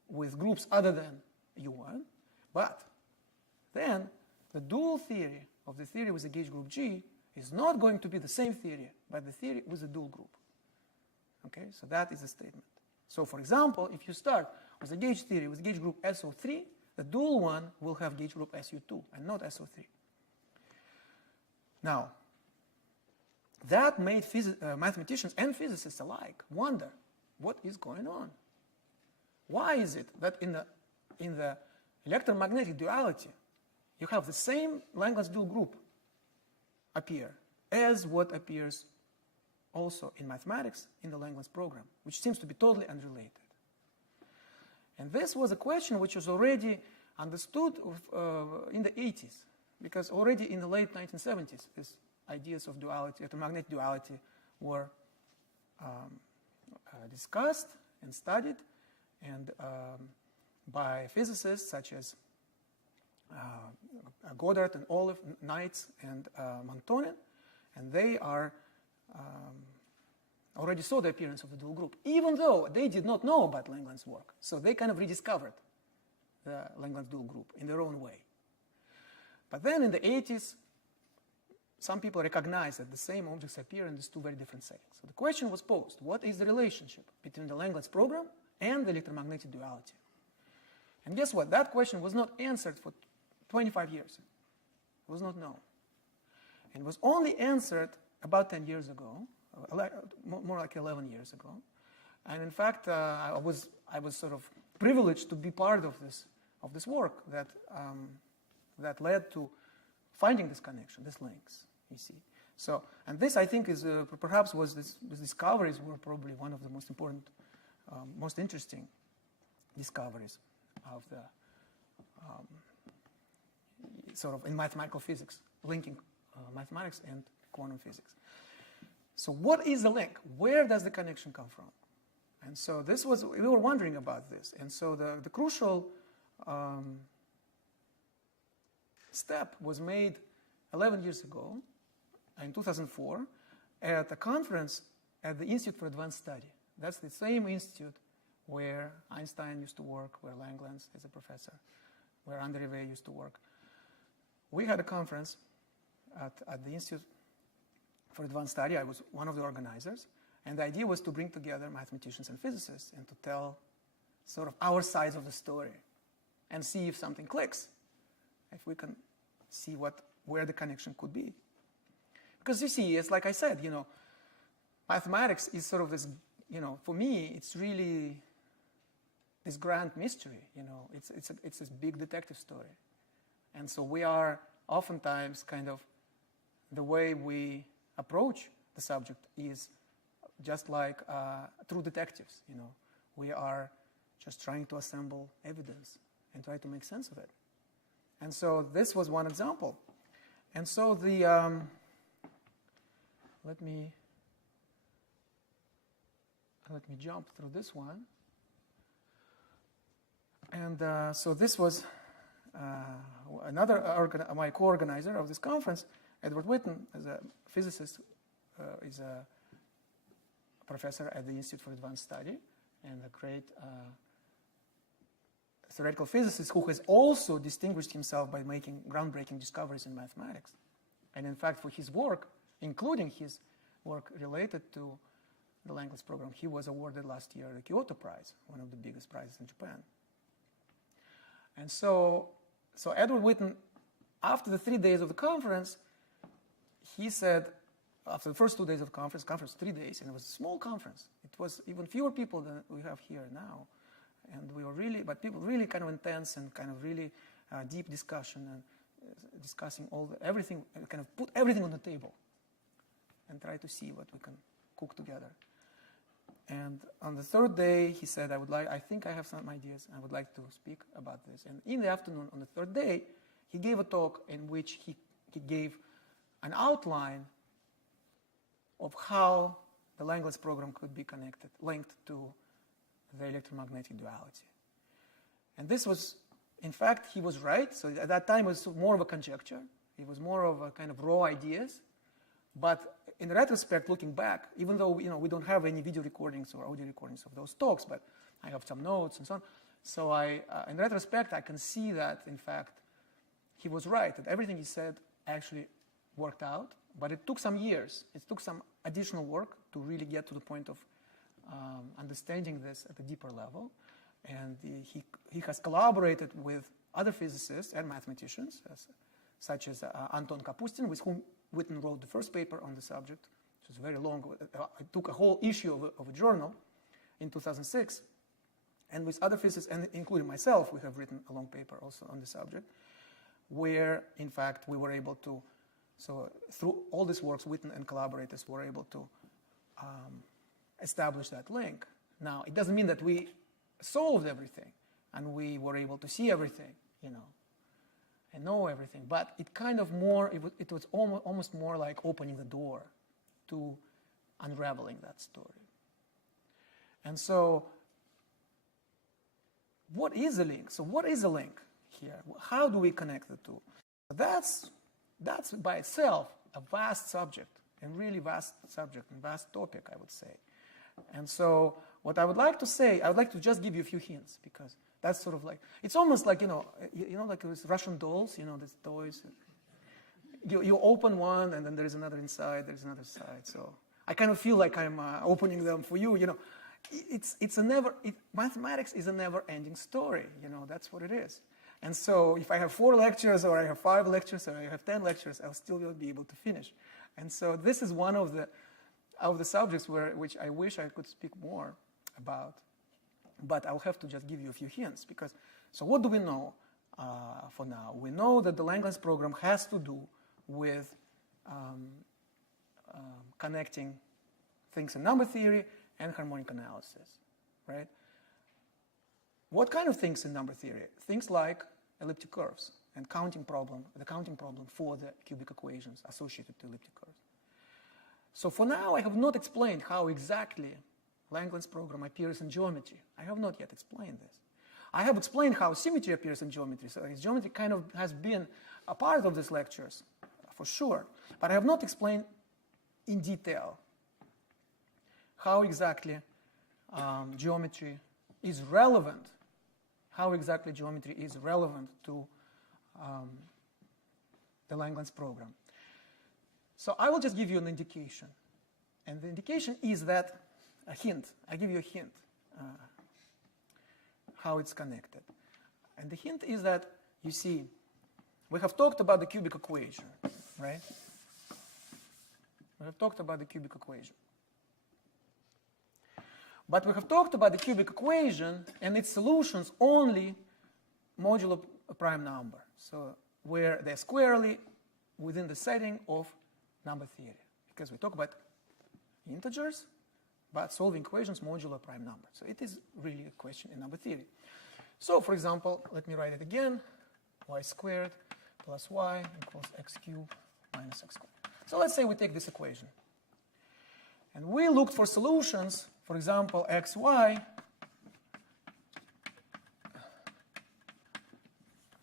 with groups other than U1, but then the dual theory of the theory with the gauge group G is not going to be the same theory, but the theory with a dual group. Okay, so that is a statement. So for example, if you start with a gauge theory with gauge group SO3, the dual one will have gauge group SU2 and not SO3. Now, that made mathematicians and physicists alike wonder what is going on. Why is it that in the electromagnetic duality you have the same Langlands dual group appear as what appears also in mathematics in the Langlands program, which seems to be totally unrelated? And this was a question which was already understood in the 80s, because already in the late 1970s, these ideas of duality, electromagnetic duality, were discussed and studied, and by physicists such as Goddard and Olive, Knights and Montonen, and they are already saw the appearance of the dual group, even though they did not know about Langlands' work. So they kind of rediscovered the Langlands dual group in their own way. But then in the 80s, some people recognized that the same objects appear in these two very different settings. So the question was posed, what is the relationship between the Langlands program and the electromagnetic duality? And guess what? That question was not answered for 25 years. It was not known. And was only answered about 10 years ago, more like 11 years ago. And in fact, I was sort of privileged to be part of this work that led to finding this connection, these links, you see. So, and this I think is perhaps was these discoveries were probably one of the most important, most interesting discoveries of the sort of in mathematical physics, linking mathematics and quantum physics. So what is the link? Where does the connection come from? And so this was, we were wondering about this. And so the crucial step was made 11 years ago, in 2004, at a conference at the Institute for Advanced Study. That's the same institute where Einstein used to work, where Langlands is a professor, where André Rieu used to work. We had a conference at the Institute for Advanced Study. I was one of the organizers. And the idea was to bring together mathematicians and physicists and to tell sort of our side of the story and see if something clicks, if we can see where the connection could be. Because you see, it's like I said, mathematics is sort of this, for me, it's really this grand mystery, it's this big detective story. And so we are oftentimes kind of, the way we approach the subject is just like true detectives, you know. We are just trying to assemble evidence and try to make sense of it. And so this was one example. And so the, let me jump through this one. And so this was my co-organizer of this conference, Edward Witten, is a physicist, is a professor at the Institute for Advanced Study, and a great theoretical physicist who has also distinguished himself by making groundbreaking discoveries in mathematics. And in fact, for his work, including his work related to the Langlands program, he was awarded last year the Kyoto Prize, one of the biggest prizes in Japan. And so Edward Witten, after the 3 days of the conference, he said, after the first 2 days of the conference 3 days, and it was a small conference. It was even fewer people than we have here now. And we were really, but people really kind of intense and kind of really deep discussion and discussing everything, kind of put everything on the table and try to see what we can cook together. And on the third day, he said, I think I have some ideas. I would like to speak about this. And in the afternoon, on the third day, he gave a talk in which he gave an outline of how the Langlands program could be linked to the electromagnetic duality. And this was, in fact, he was right. So at that time, it was more of a conjecture. It was more of a kind of raw ideas. But in retrospect, looking back, even though we don't have any video recordings or audio recordings of those talks, but I have some notes and so on. So in retrospect, I can see that, in fact, he was right, that everything he said actually worked out. But it took some years. It took some additional work to really get to the point of understanding this at a deeper level. And he has collaborated with other physicists and mathematicians, such as Anton Kapustin, with whom Witten wrote the first paper on the subject, which was very long. It took a whole issue of a journal in 2006. And with other physicists, and including myself, we have written a long paper also on the subject, where, in fact, we were able to, so through all these works, Witten and collaborators were able to establish that link. Now, it doesn't mean that we solved everything and we were able to see everything, and know everything, but it kind of it was almost more like opening the door to unraveling that story. And so, what is a link? So what is a link here? How do we connect the two? That's by itself a vast subject, and really vast subject and vast topic, I would say. And so what I would like to say, I would like to just give you a few hints, because that's sort of like, it's almost like, like those Russian dolls, these toys. You open one, and then there's another inside, there's another side. So I kind of feel like I'm opening them for you, mathematics is a never-ending story, that's what it is. And so if I have 4 lectures, or I have 5 lectures, or I have 10 lectures, I'll still be able to finish. And so this is one of the subjects which I wish I could speak more about. But I'll have to just give you a few hints, because, so what do we know for now? We know that the Langlands program has to do with connecting things in number theory and harmonic analysis, right? What kind of things in number theory? Things like elliptic curves and the counting problem for the cubic equations associated to elliptic curves. So for now, I have not explained how exactly Langlands program appears in geometry. I have not yet explained this. I have explained how symmetry appears in geometry. So geometry kind of has been a part of these lectures, for sure. But I have not explained in detail how exactly geometry is relevant. How exactly geometry is relevant to the Langlands program. So I will just give you an indication. And the indication is that a hint. I give you a hint how it's connected. And the hint is that, you see, we have talked about the cubic equation, right? We have talked about the cubic equation. But we have talked about the cubic equation and its solutions only modulo a prime number. So where they're squarely within the setting of number theory. Because we talk about integers but solving equations modulo a prime number. So it is really a question in number theory. So, for example, let me write it again. Y squared plus y equals x cubed minus x squared. So let's say we take this equation. And we looked for solutions, for example, xy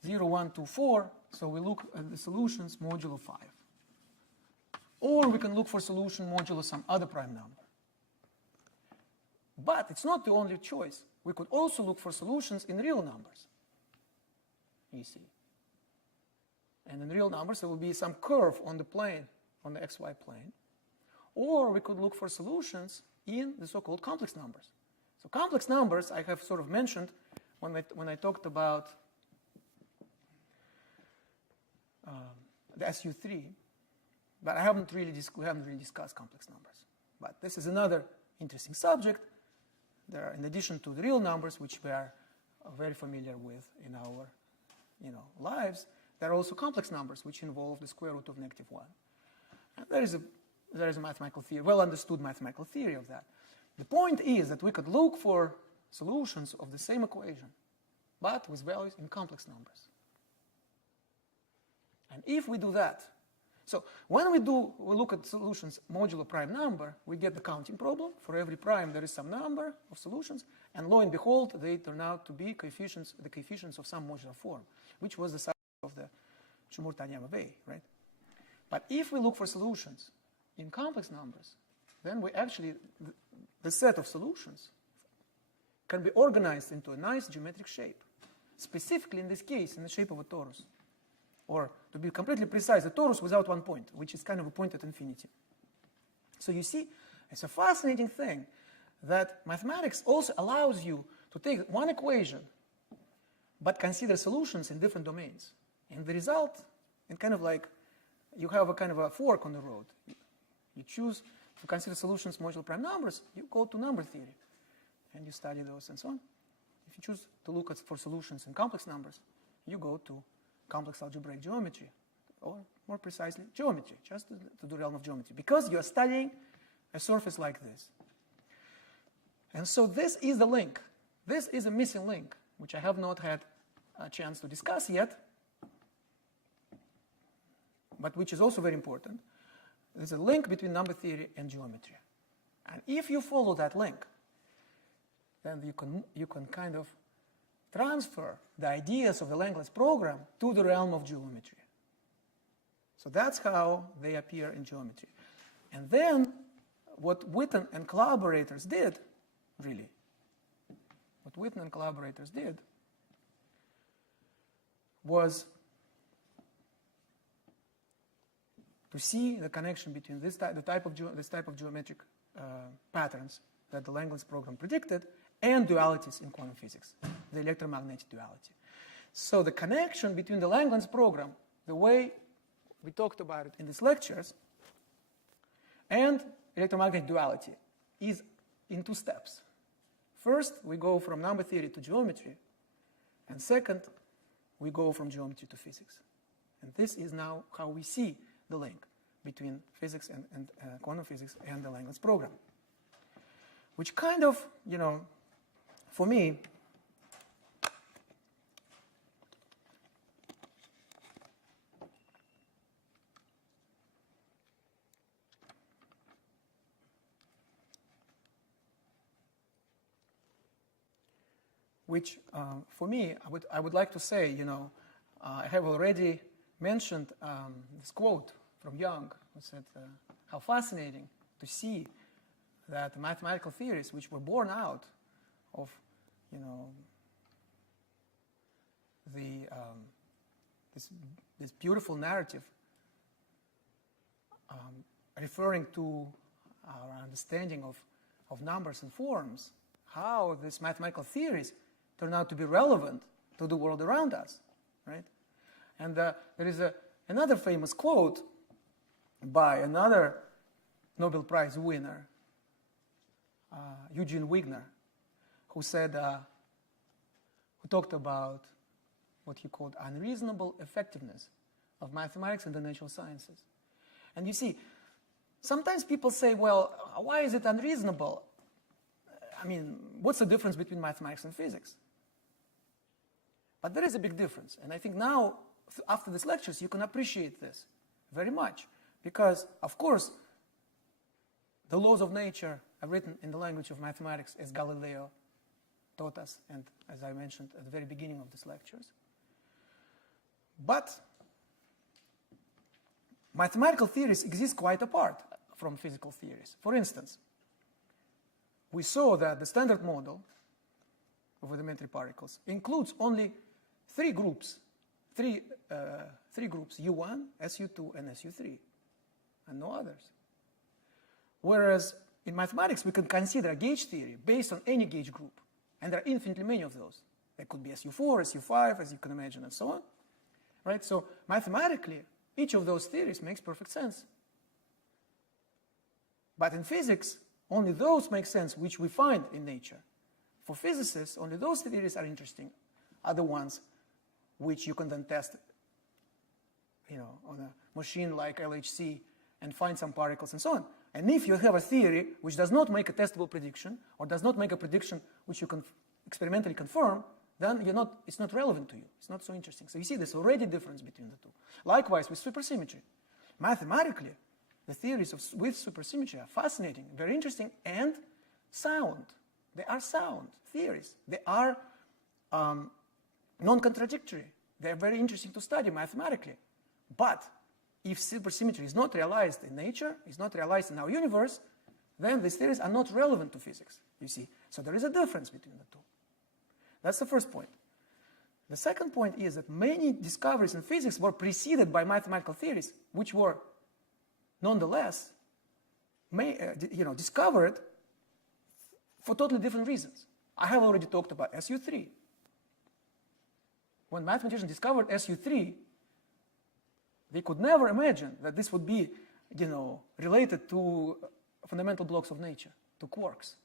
0, 1, 2, 4. So we look at the solutions modulo 5. Or we can look for solution modulo some other prime number. But it's not the only choice. We could also look for solutions in real numbers. You see. And in real numbers, there will be some curve on the plane, on the xy plane. Or we could look for solutions in the so-called complex numbers. So complex numbers, I have sort of mentioned when I talked about the SU3, but we haven't really discussed complex numbers. But this is another interesting subject. There are, in addition to the real numbers, which we are very familiar with in our lives, there are also complex numbers, which involve the square root of -1. And there is a mathematical theory, well understood mathematical theory of that. The point is that we could look for solutions of the same equation, but with values in complex numbers. And if we do that, so when we look at solutions modulo prime number, we get the counting problem. For every prime, there is some number of solutions, and lo and behold, they turn out to be the coefficients of some modular form, which was the subject of the Shumur-Tanyama way, right? But if we look for solutions in complex numbers, then we actually, the set of solutions can be organized into a nice geometric shape, specifically in this case, in the shape of a torus. Or, to be completely precise, a torus without one point, which is kind of a point at infinity. So you see, it's a fascinating thing that mathematics also allows you to take one equation, but consider solutions in different domains. And the result, and kind of like, you have a kind of a fork on the road. You choose to consider solutions modulo prime numbers, you go to number theory, and you study those and so on. If you choose to look for solutions in complex numbers, you go to complex algebraic geometry, or more precisely, geometry, just to the realm of geometry, because you are studying a surface like this. And so this is the link. This is a missing link, which I have not had a chance to discuss yet, but which is also very important. There's a link between number theory and geometry. And if you follow that link, then you can kind of transfer the ideas of the Langlands program to the realm of geometry. So that's how they appear in geometry. And then what Witten and collaborators did, really, was to see the connection between this type of geometric patterns that the Langlands program predicted and dualities in quantum physics, the electromagnetic duality. So the connection between the Langlands program, the way we talked about it in these lectures, and electromagnetic duality is in two steps. First, we go from number theory to geometry, and second, we go from geometry to physics. And this is now how we see the link between physics and quantum physics and the Langlands program, which kind of, for me, I would like to say, I have already mentioned this quote from Young, who said, how fascinating to see that mathematical theories which were born out of, this beautiful narrative referring to our understanding of numbers and forms, how these mathematical theories turn out to be relevant to the world around us, right? And there is another famous quote by another Nobel Prize winner, Eugene Wigner, who talked about what he called unreasonable effectiveness of mathematics and the natural sciences. And you see, sometimes people say, well, why is it unreasonable? I mean, what's the difference between mathematics and physics? But there is a big difference. And I think now, after these lectures, you can appreciate this very much. Because, of course, the laws of nature are written in the language of mathematics, as Galileo taught us, and as I mentioned at the very beginning of these lectures. But mathematical theories exist quite apart from physical theories. For instance, we saw that the standard model of elementary particles includes only three groups, U1, SU2, and SU3, and no others. Whereas in mathematics, we can consider a gauge theory based on any gauge group, and there are infinitely many of those. There could be SU4, SU5, as you can imagine, and so on. Right? So mathematically, each of those theories makes perfect sense. But in physics, only those make sense which we find in nature. For physicists, only those theories are interesting, other ones which you can then test, on a machine like LHC and find some particles and so on. And if you have a theory which does not make a testable prediction, or does not make a prediction which you can experimentally confirm, then it's not relevant to you. It's not so interesting. So you see, there's already difference between the two. Likewise with supersymmetry. Mathematically, the theories with supersymmetry are fascinating, very interesting, and sound. They are sound theories. They are non-contradictory. They are very interesting to study mathematically. But if supersymmetry is not realized in nature, is not realized in our universe, then these theories are not relevant to physics, you see. So there is a difference between the two. That's the first point. The second point is that many discoveries in physics were preceded by mathematical theories, which were nonetheless discovered for totally different reasons. I have already talked about SU3. When mathematicians discovered SU3, they could never imagine that this would be, related to fundamental blocks of nature, to quarks.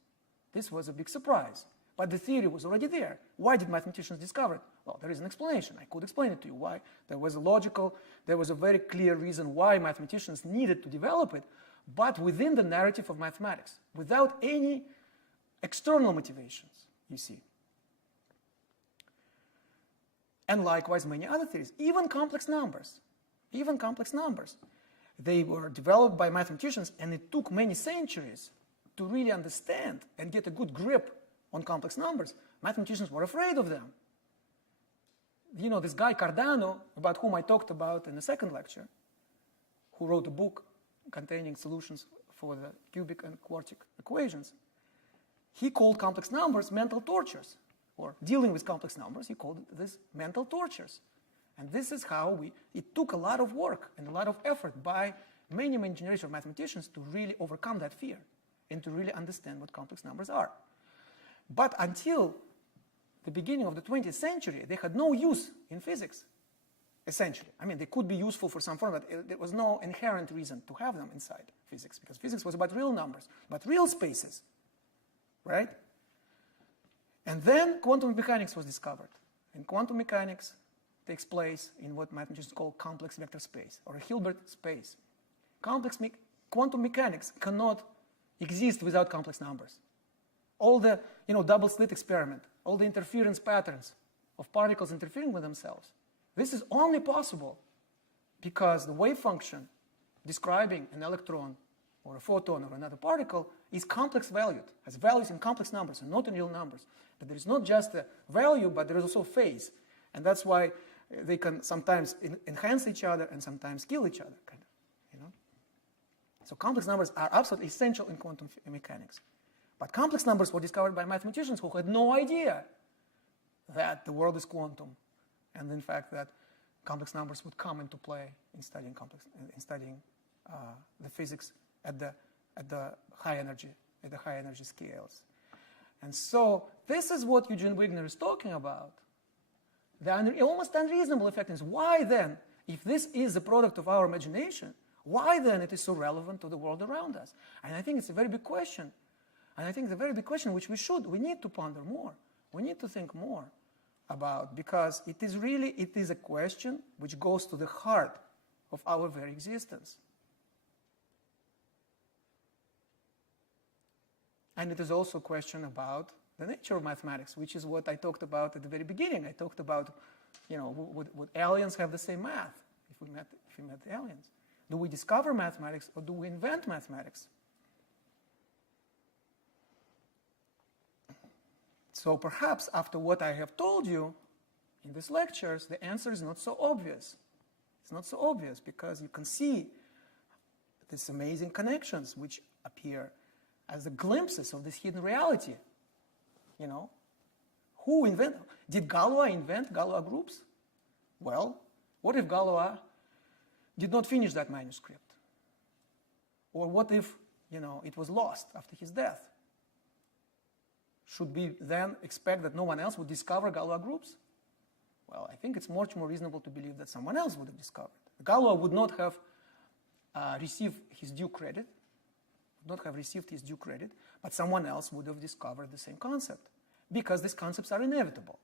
This was a big surprise. But the theory was already there. Why did mathematicians discover it? Well, there is an explanation. I could explain it to you why. There was a very clear reason why mathematicians needed to develop it, but within the narrative of mathematics, without any external motivations, you see. And likewise, many other theories, even complex numbers. They were developed by mathematicians, and it took many centuries to really understand and get a good grip on complex numbers. Mathematicians were afraid of them. This guy Cardano, about whom I talked about in the second lecture, who wrote a book containing solutions for the cubic and quartic equations, he called complex numbers mental tortures, or dealing with complex numbers, he called this mental tortures. And this is how it took a lot of work and a lot of effort by many generations of mathematicians to really overcome that fear and to really understand what complex numbers are. But until the beginning of the 20th century, they had no use in physics, essentially. I mean, they could be useful for some form, but there was no inherent reason to have them inside physics, because physics was about real numbers, but real spaces, right? And then quantum mechanics was discovered. And quantum mechanics takes place in what mathematicians call complex vector space, or a Hilbert space. Quantum mechanics cannot exist without complex numbers. All the double slit experiment, all the interference patterns of particles interfering with themselves, this is only possible because the wave function describing an electron or a photon or another particle is complex valued, has values in complex numbers and not in real numbers. But there is not just a value, but there is also phase. And that's why they can sometimes enhance each other and sometimes kill each other, kind of. So complex numbers are absolutely essential in quantum mechanics. But complex numbers were discovered by mathematicians who had no idea that the world is quantum, and in fact that complex numbers would come into play in studying the physics at the high energy scales. And so this is what Eugene Wigner is talking about. The almost unreasonable effect is why then, if this is a product of our imagination, why then it is so relevant to the world around us? And I think it's a very big question. And I think it's a very big question which we need to ponder more. We need to think more about, because it is a question which goes to the heart of our very existence. And it is also a question about the nature of mathematics, which is what I talked about at the very beginning. I talked about, would aliens have the same math if we met the aliens? Do we discover mathematics or do we invent mathematics? So perhaps after what I have told you in these lectures, the answer is not so obvious. It's not so obvious because you can see these amazing connections which appear as the glimpses of this hidden reality. Who invented? Did Galois invent Galois groups? Well, what if Galois did not finish that manuscript? Or what if, it was lost after his death? Should we then expect that no one else would discover Galois groups? Well, I think it's much more reasonable to believe that someone else would have discovered. Galois would not have received his due credit, but someone else would have discovered the same concept, because these concepts are inevitable,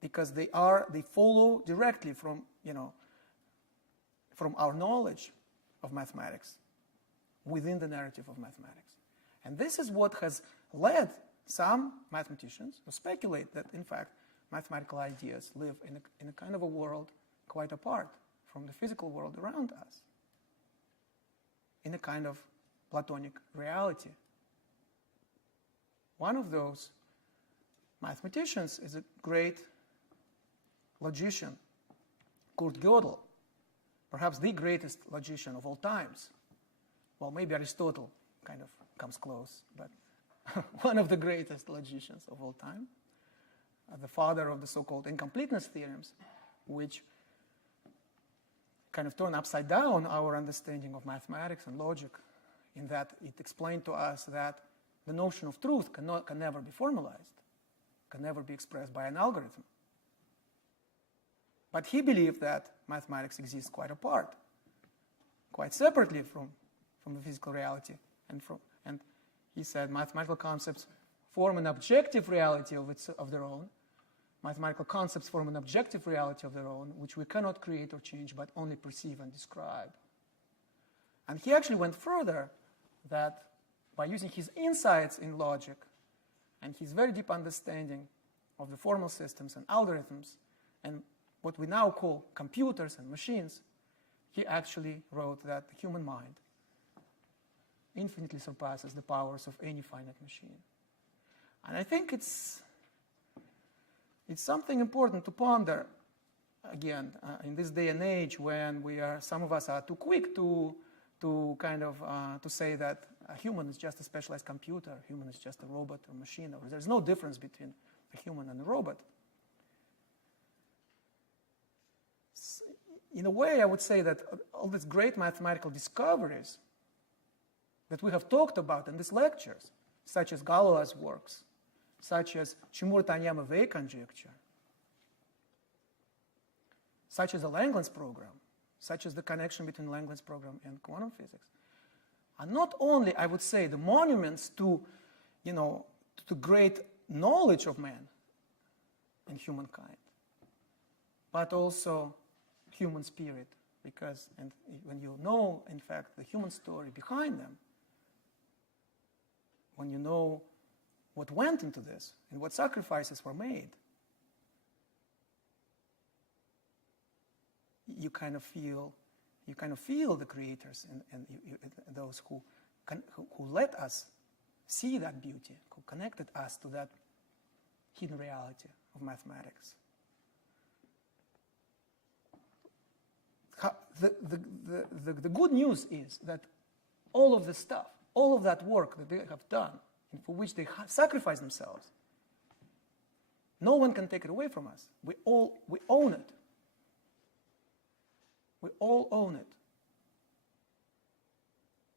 because they follow directly from our knowledge of mathematics within the narrative of mathematics. And this is what has led some mathematicians to speculate that, in fact, mathematical ideas live in a kind of a world quite apart from the physical world around us, in a kind of Platonic reality. One of those mathematicians is a great logician, Kurt Gödel, perhaps the greatest logician of all times. Well, maybe Aristotle kind of comes close, but one of the greatest logicians of all time, the father of the so-called incompleteness theorems, which kind of turn upside down our understanding of mathematics and logic, in that it explained to us that the notion of truth can never be formalized, can never be expressed by an algorithm. But he believed that mathematics exists quite apart, quite separately from the physical reality, and he said mathematical concepts form an objective reality of their own. Mathematical concepts form an objective reality of their own, which we cannot create or change, but only perceive and describe. And he actually went further, that by using his insights in logic and his very deep understanding of the formal systems and algorithms and what we now call computers and machines, he actually wrote that the human mind infinitely surpasses the powers of any finite machine. And I think it's something important to ponder, again, in this day and age when some of us are too quick to say that a human is just a specialized computer, a human is just a robot or machine, or there's no difference between a human and a robot. In a way, I would say that all these great mathematical discoveries that we have talked about in these lectures, such as Galois' works, such as Shimura-Taniyama wave conjecture, such as the Langlands program, such as the connection between Langlands program and quantum physics, are not only, I would say, the monuments to the great knowledge of man and humankind, but also human spirit, because when you know, in fact, the human story behind them, when you know what went into this and what sacrifices were made, you kind of feel the creators and those who let us see that beauty, who connected us to that hidden reality of mathematics. The good news is that all of this stuff, all of that work that they have done, and for which they sacrifice themselves, no one can take it away from us. We own it. We all own it.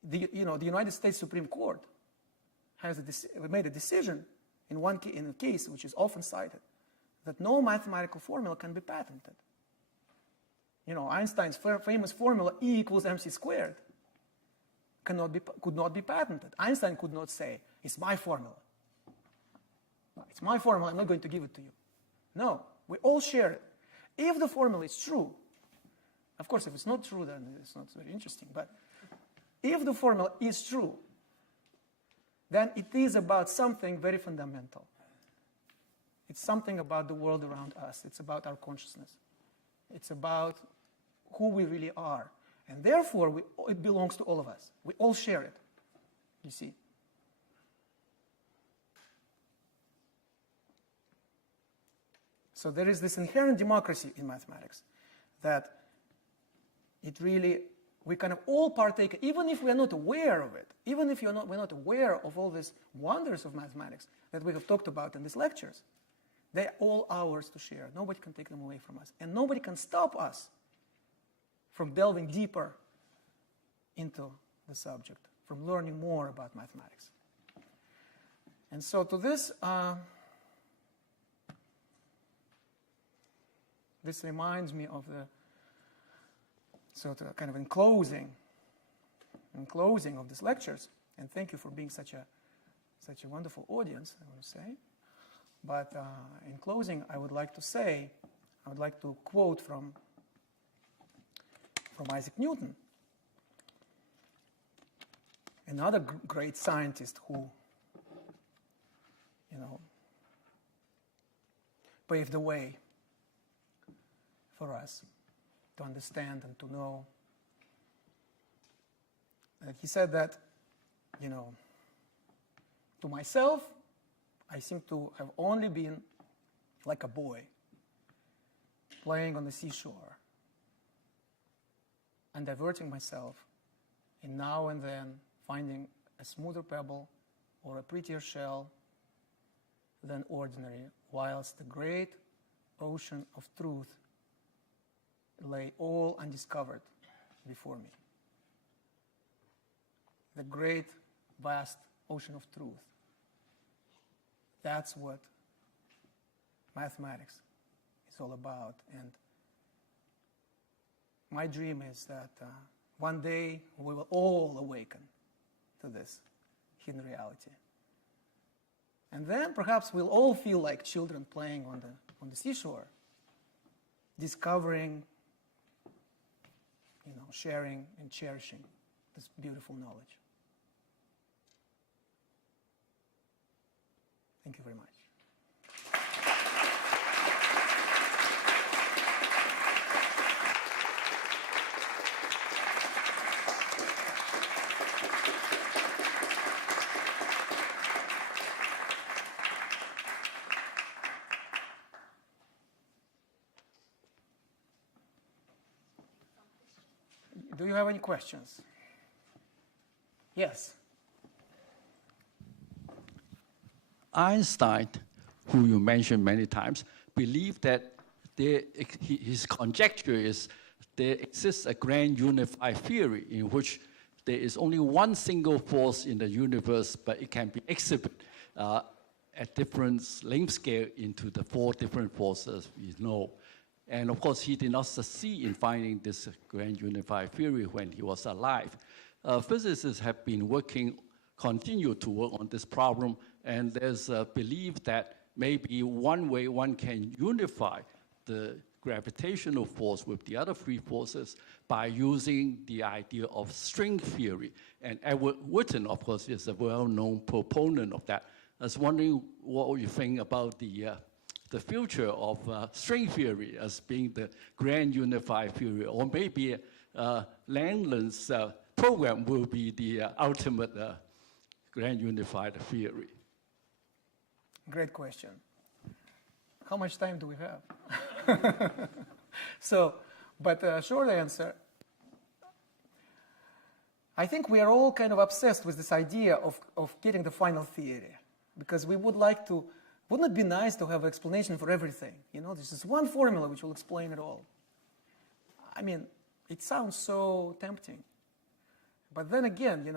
The United States Supreme Court has made a decision in a case which is often cited, that no mathematical formula can be patented. Einstein's famous formula E equals mc squared could not be patented. Einstein could not say, it's my formula. It's my formula, I'm not going to give it to you. No, we all share it. If the formula is true, of course, if it's not true, then it's not very interesting, but if the formula is true, then it is about something very fundamental. It's something about the world around us. It's about our consciousness. It's about who we really are. And therefore, it belongs to all of us. We all share it, you see. So there is this inherent democracy in mathematics that it really, we kind of all partake, even if we are not aware of it, even if we're not aware of all these wonders of mathematics that we have talked about in these lectures, they're all ours to share. Nobody can take them away from us. And nobody can stop us from delving deeper into the subject, from learning more about mathematics. And so to this, this reminds me of the sort of kind of in closing of these lectures, and thank you for being such a wonderful audience, I want to say. But in closing, I would like to quote from Isaac Newton, another great scientist who, paved the way for us to understand and to know. And he said that, to myself, I seem to have only been like a boy playing on the seashore and diverting myself, and now and then finding a smoother pebble or a prettier shell than ordinary, whilst the great ocean of truth lay all undiscovered before me. The great, vast ocean of truth. That's what mathematics is all about. And my dream is that one day we will all awaken to this hidden reality. And then perhaps we'll all feel like children playing on the seashore, discovering, sharing and cherishing this beautiful knowledge. Thank you very much. Do you have any questions? Yes. Einstein, who you mentioned many times, believed that his conjecture is there exists a grand unified theory in which there is only one single force in the universe, but it can be exhibited at different length scale into the 4 different forces we know. And of course, he did not succeed in finding this grand unified theory when he was alive. Physicists have been continue to work on this problem, and there's a belief that maybe one way one can unify the gravitational force with the other 3 forces by using the idea of string theory. And Edward Witten, of course, is a well-known proponent of that. I was wondering what you think about the future of string theory as being the grand unified theory, or maybe Langlands program will be the ultimate grand unified theory. Great question. How much time do we have? But short answer, I think we are all kind of obsessed with this idea of getting the final theory, because we would like to. Wouldn't it be nice to have an explanation for everything? There's this one formula which will explain it all. I mean, it sounds so tempting. But then again,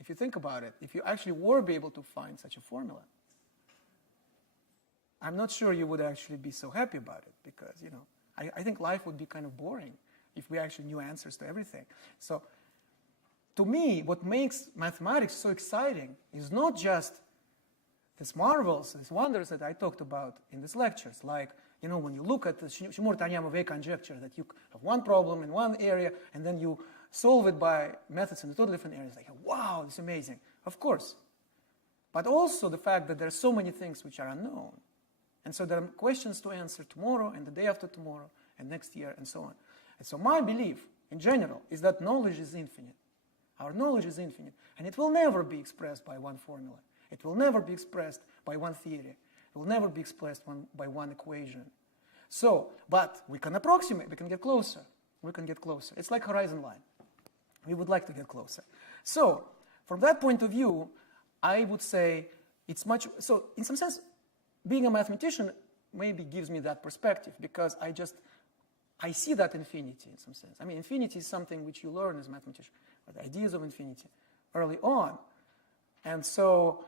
if you think about it, if you actually were able to find such a formula, I'm not sure you would actually be so happy about it, because, I think life would be kind of boring if we actually knew answers to everything. So, to me, what makes mathematics so exciting is not just these marvels, these wonders that I talked about in these lectures, like, when you look at the Shimura-Taniyama-Wei conjecture, that you have one problem in one area, and then you solve it by methods in totally different areas, like, wow, it's amazing. Of course. but also the fact that there are so many things which are unknown. And so there are questions to answer tomorrow and the day after tomorrow and next year and so on. And so my belief in general is that knowledge is infinite. Our knowledge is infinite, and it will never be expressed by one formula. It will never be expressed by one theory. It will never be expressed by one equation. So, but we can approximate, we can get closer. We can get closer. It's like horizon line. We would like to get closer. So, from that point of view, I would say it's much, so in some sense, being a mathematician maybe gives me that perspective, because I see that infinity in some sense. I mean, infinity is something which you learn as a mathematician, the ideas of infinity early on. And so,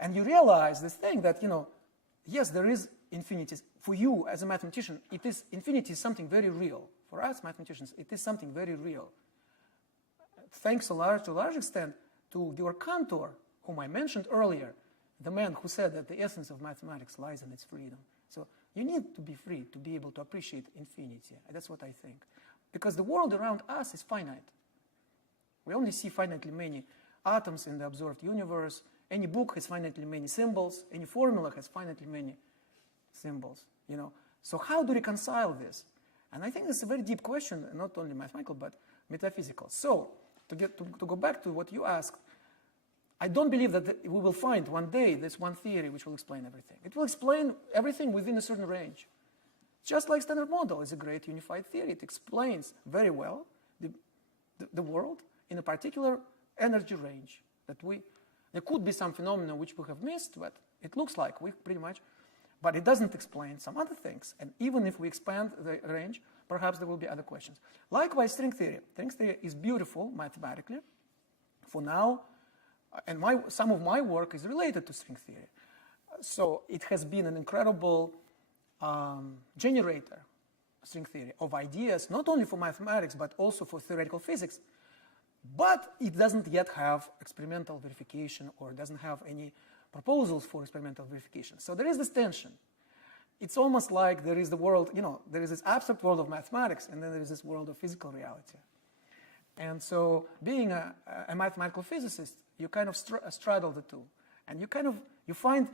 and you realize this thing that, you know, yes, there is infinity. For you as a mathematician, infinity is something very real. For us mathematicians, it is something very real. Thanks to a large extent to your Cantor, whom I mentioned earlier, the man who said that the essence of mathematics lies in its freedom. So you need to be free to be able to appreciate infinity. That's what I think. Because the world around us is finite. We only see finitely many atoms in the observed universe. Any book has finitely many symbols. Any formula has finitely many symbols. You know? So how do you reconcile this? And I think it's a very deep question, not only mathematical, but metaphysical. So to go back to what you asked, I don't believe that we will find one day this one theory which will explain everything. It will explain everything within a certain range. Just like standard model is a great unified theory. It explains very well the world in a particular energy range. There could be some phenomena which we have missed, but it looks like we pretty much, but it doesn't explain some other things. And even if we expand the range, perhaps there will be other questions. Likewise, string theory. String theory is beautiful mathematically. For now, and some of my work is related to string theory. So it has been an incredible generator, string theory, of ideas, not only for mathematics, but also for theoretical physics. But it doesn't yet have experimental verification, or doesn't have any proposals for experimental verification. So there is this tension. It's almost like there is the world, you know, there is this abstract world of mathematics, and then there is this world of physical reality. And so being a mathematical physicist, you kind of straddle the two. And you find,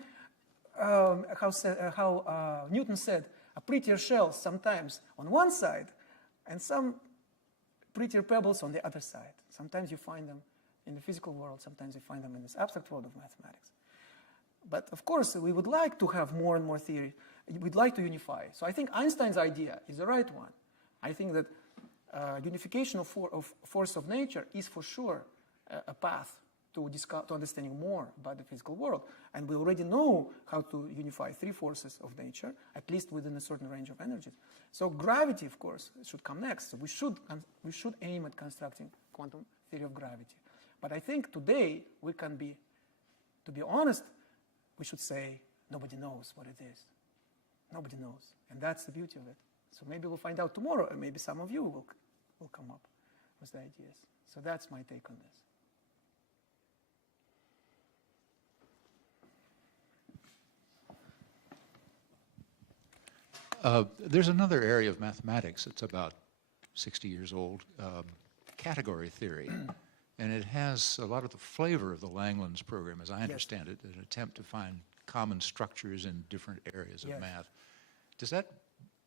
how Newton said, a prettier shell sometimes on one side, and some prettier pebbles on the other side. Sometimes you find them in the physical world, sometimes you find them in this abstract world of mathematics. But of course, we would like to have more and more theory. We'd like to unify. So I think Einstein's idea is the right one. I think that unification of force of nature is for sure a path to understanding more about the physical world. And we already know how to unify three forces of nature, at least within a certain range of energies. So gravity, of course, should come next. So we should aim at constructing quantum theory of gravity. But I think today we can be, to be honest, we should say nobody knows what it is. Nobody knows. And that's the beauty of it. So maybe we'll find out tomorrow, and maybe some of you will come up with the ideas. So that's my take on this. There's another area of mathematics that's about 60 years old, category theory. And it has a lot of the flavor of the Langlands program, as I understand it, an attempt to find common structures in different areas of math. Does that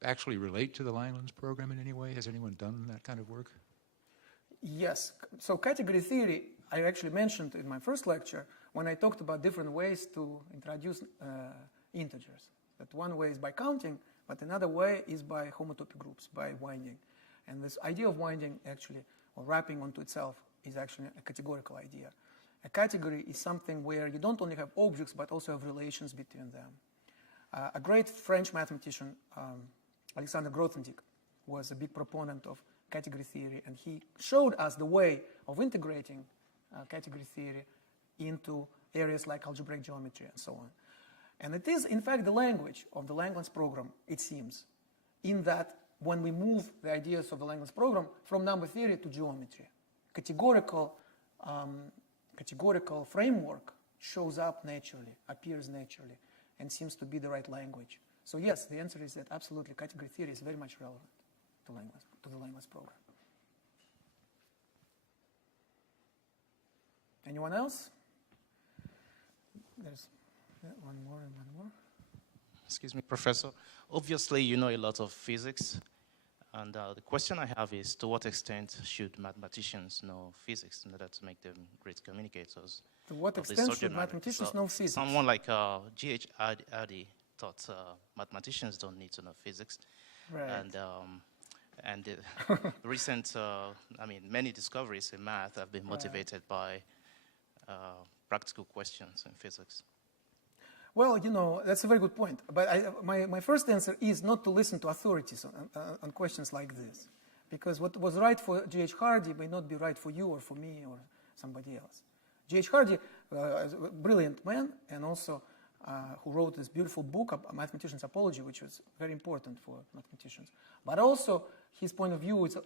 actually relate to the Langlands program in any way? Has anyone done that kind of work? Yes. So category theory, I actually mentioned in my first lecture when I talked about different ways to introduce integers. That one way is by counting, but another way is by homotopy groups, by winding. And this idea of winding actually, or wrapping onto itself, is actually a categorical idea. A category is something where you don't only have objects, but also have relations between them. A great French mathematician, Alexander Grothendieck, was a big proponent of category theory, and he showed us the way of integrating category theory into areas like algebraic geometry and so on. And it is, in fact, the language of the Langlands program, it seems, in that when we move the ideas of the Langlands program from number theory to geometry, categorical framework shows up naturally, appears naturally, and seems to be the right language. So yes, the answer is that absolutely category theory is very much relevant to the Langlands program. Anyone else? there's one more and one more. Excuse me, Professor. Obviously, you know a lot of physics. And the question I have is, to what extent should mathematicians know physics in order to make them great communicators? To what of this extent should subject matter? mathematicians So know physics? Someone like G.H. Hardy thought mathematicians don't need to know physics. Right. And the recent, many discoveries in math have been motivated by practical questions in physics. Well, you know, that's a very good point. But my first answer is not to listen to authorities on questions like this. Because what was right for G.H. Hardy may not be right for you or for me or somebody else. G.H. Hardy is a brilliant man, and also who wrote this beautiful book, Mathematician's Apology, which was very important for mathematicians. But also, his point of view is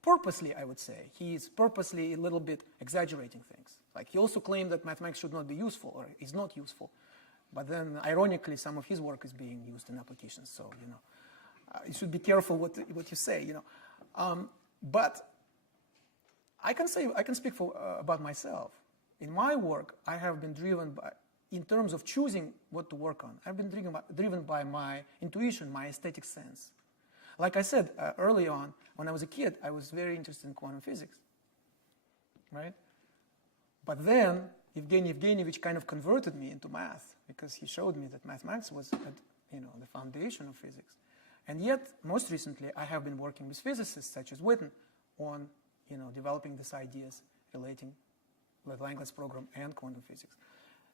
purposely, I would say, he is purposely a little bit exaggerating things. Like, he also claimed that mathematics should not be useful or is not useful. But then, ironically, some of his work is being used in applications. So, you know, you should be careful what you say, you know. But I can speak about myself. In my work, I have been driven by, in terms of choosing what to work on, I've been driven by my intuition, my aesthetic sense. Like I said early on, when I was a kid, I was very interested in quantum physics, right? But then, Evgeny Evgenyevich kind of converted me into math, because he showed me that mathematics was at, you know, the foundation of physics. And yet, most recently, I have been working with physicists such as Witten on, you know, developing these ideas relating the Langlands program and quantum physics.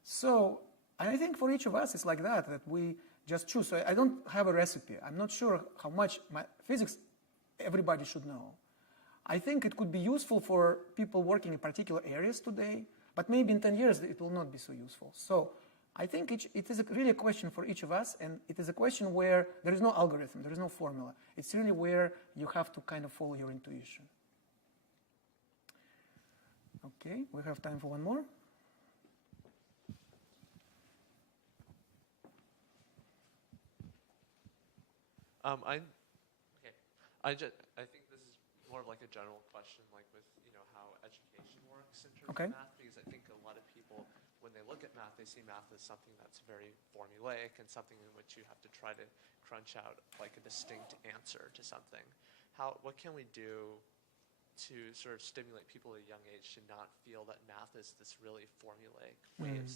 So I think for each of us, it's like that we just choose. So I don't have a recipe. I'm not sure how much physics everybody should know. I think it could be useful for people working in particular areas today, but maybe in 10 years it will not be so useful. So I think it is really a question for each of us, and it is a question where there is no algorithm, there is no formula. It's really where you have to kind of follow your intuition. Okay, we have time for one more. I think this is more of like a general question, like with, you know, how education works in terms of math, because I think a lot of people, when they look at math, they see math as something that's very formulaic and something in which you have to try to crunch out like a distinct answer to something. What can we do to sort of stimulate people at a young age to not feel that math is this really formulaic way of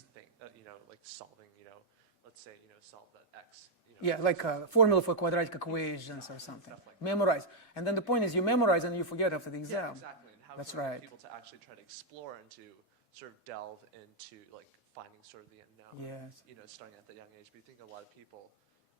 you know, like solving, you know, let's say, you know, solve that x. You know, yeah, like a formula for quadratic equations or something. Like memorize. And then the point is you memorize and you forget after the exam. Yeah, exactly. And how That's can we right. get people to actually try to explore and to sort of delve into like finding sort of the unknown, Yes. you know, starting at the young age. But you think a lot of people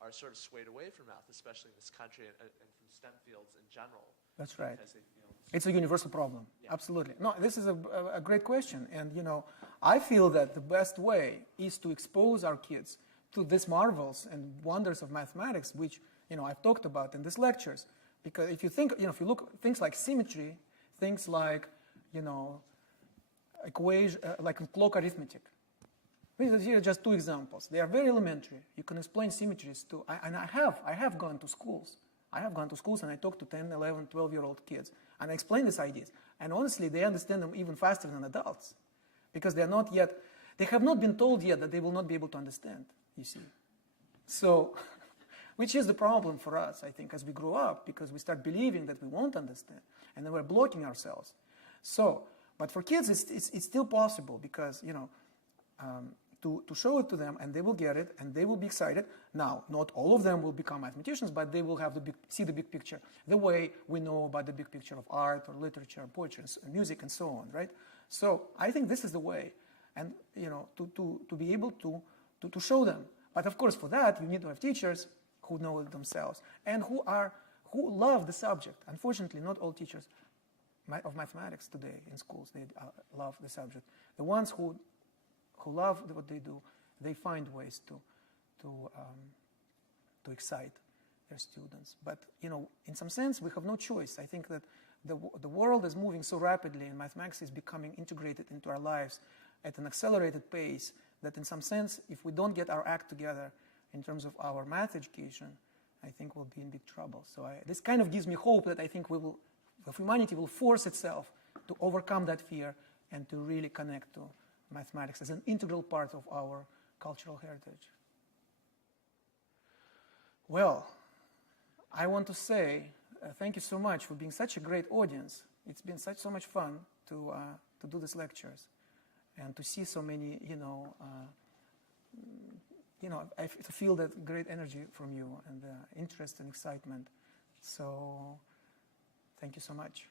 are sort of swayed away from math, especially in this country and from STEM fields in general. That's right. Because they, you know, It's a universal problem. Yeah. Absolutely. No, this is a great question. And, you know, I feel that the best way is to expose our kids to these marvels and wonders of mathematics, which, you know, I've talked about in these lectures. Because if you think, you know, if you look at things like symmetry, things like, you know, equation, like clock arithmetic. Here are just two examples. They are very elementary. You can explain symmetries too. And I have gone to schools. I have gone to schools and I talk to 10, 11, 12-year-old kids. And I explain these ideas. And honestly, they understand them even faster than adults. Because they have not been told yet that they will not be able to understand, you see. So, which is the problem for us, I think, as we grow up, because we start believing that we won't understand. And then we're blocking ourselves. So, but for kids, it's still possible because, you know, to show it to them, and they will get it, and they will be excited. Now, not all of them will become mathematicians, but they will have see the big picture, the way we know about the big picture of art or literature, poetry, and music, and so on, right? So I think this is the way, and you know, to be able to show them. But of course, for that, you need to have teachers who know it themselves and who love the subject. Unfortunately, not all teachers of mathematics today in schools they love the subject. The ones who love what they do, they find ways to excite their students. But you know, in some sense, we have no choice. I think that the world is moving so rapidly, and mathematics is becoming integrated into our lives at an accelerated pace that, in some sense, if we don't get our act together in terms of our math education, I think we'll be in big trouble. So this kind of gives me hope that I think humanity will force itself to overcome that fear and to really connect to mathematics as an integral part of our cultural heritage. Well, I want to say thank you so much for being such a great audience. It's been so much fun to do these lectures and to see so many, I feel that great energy from you and interest and excitement. So thank you so much.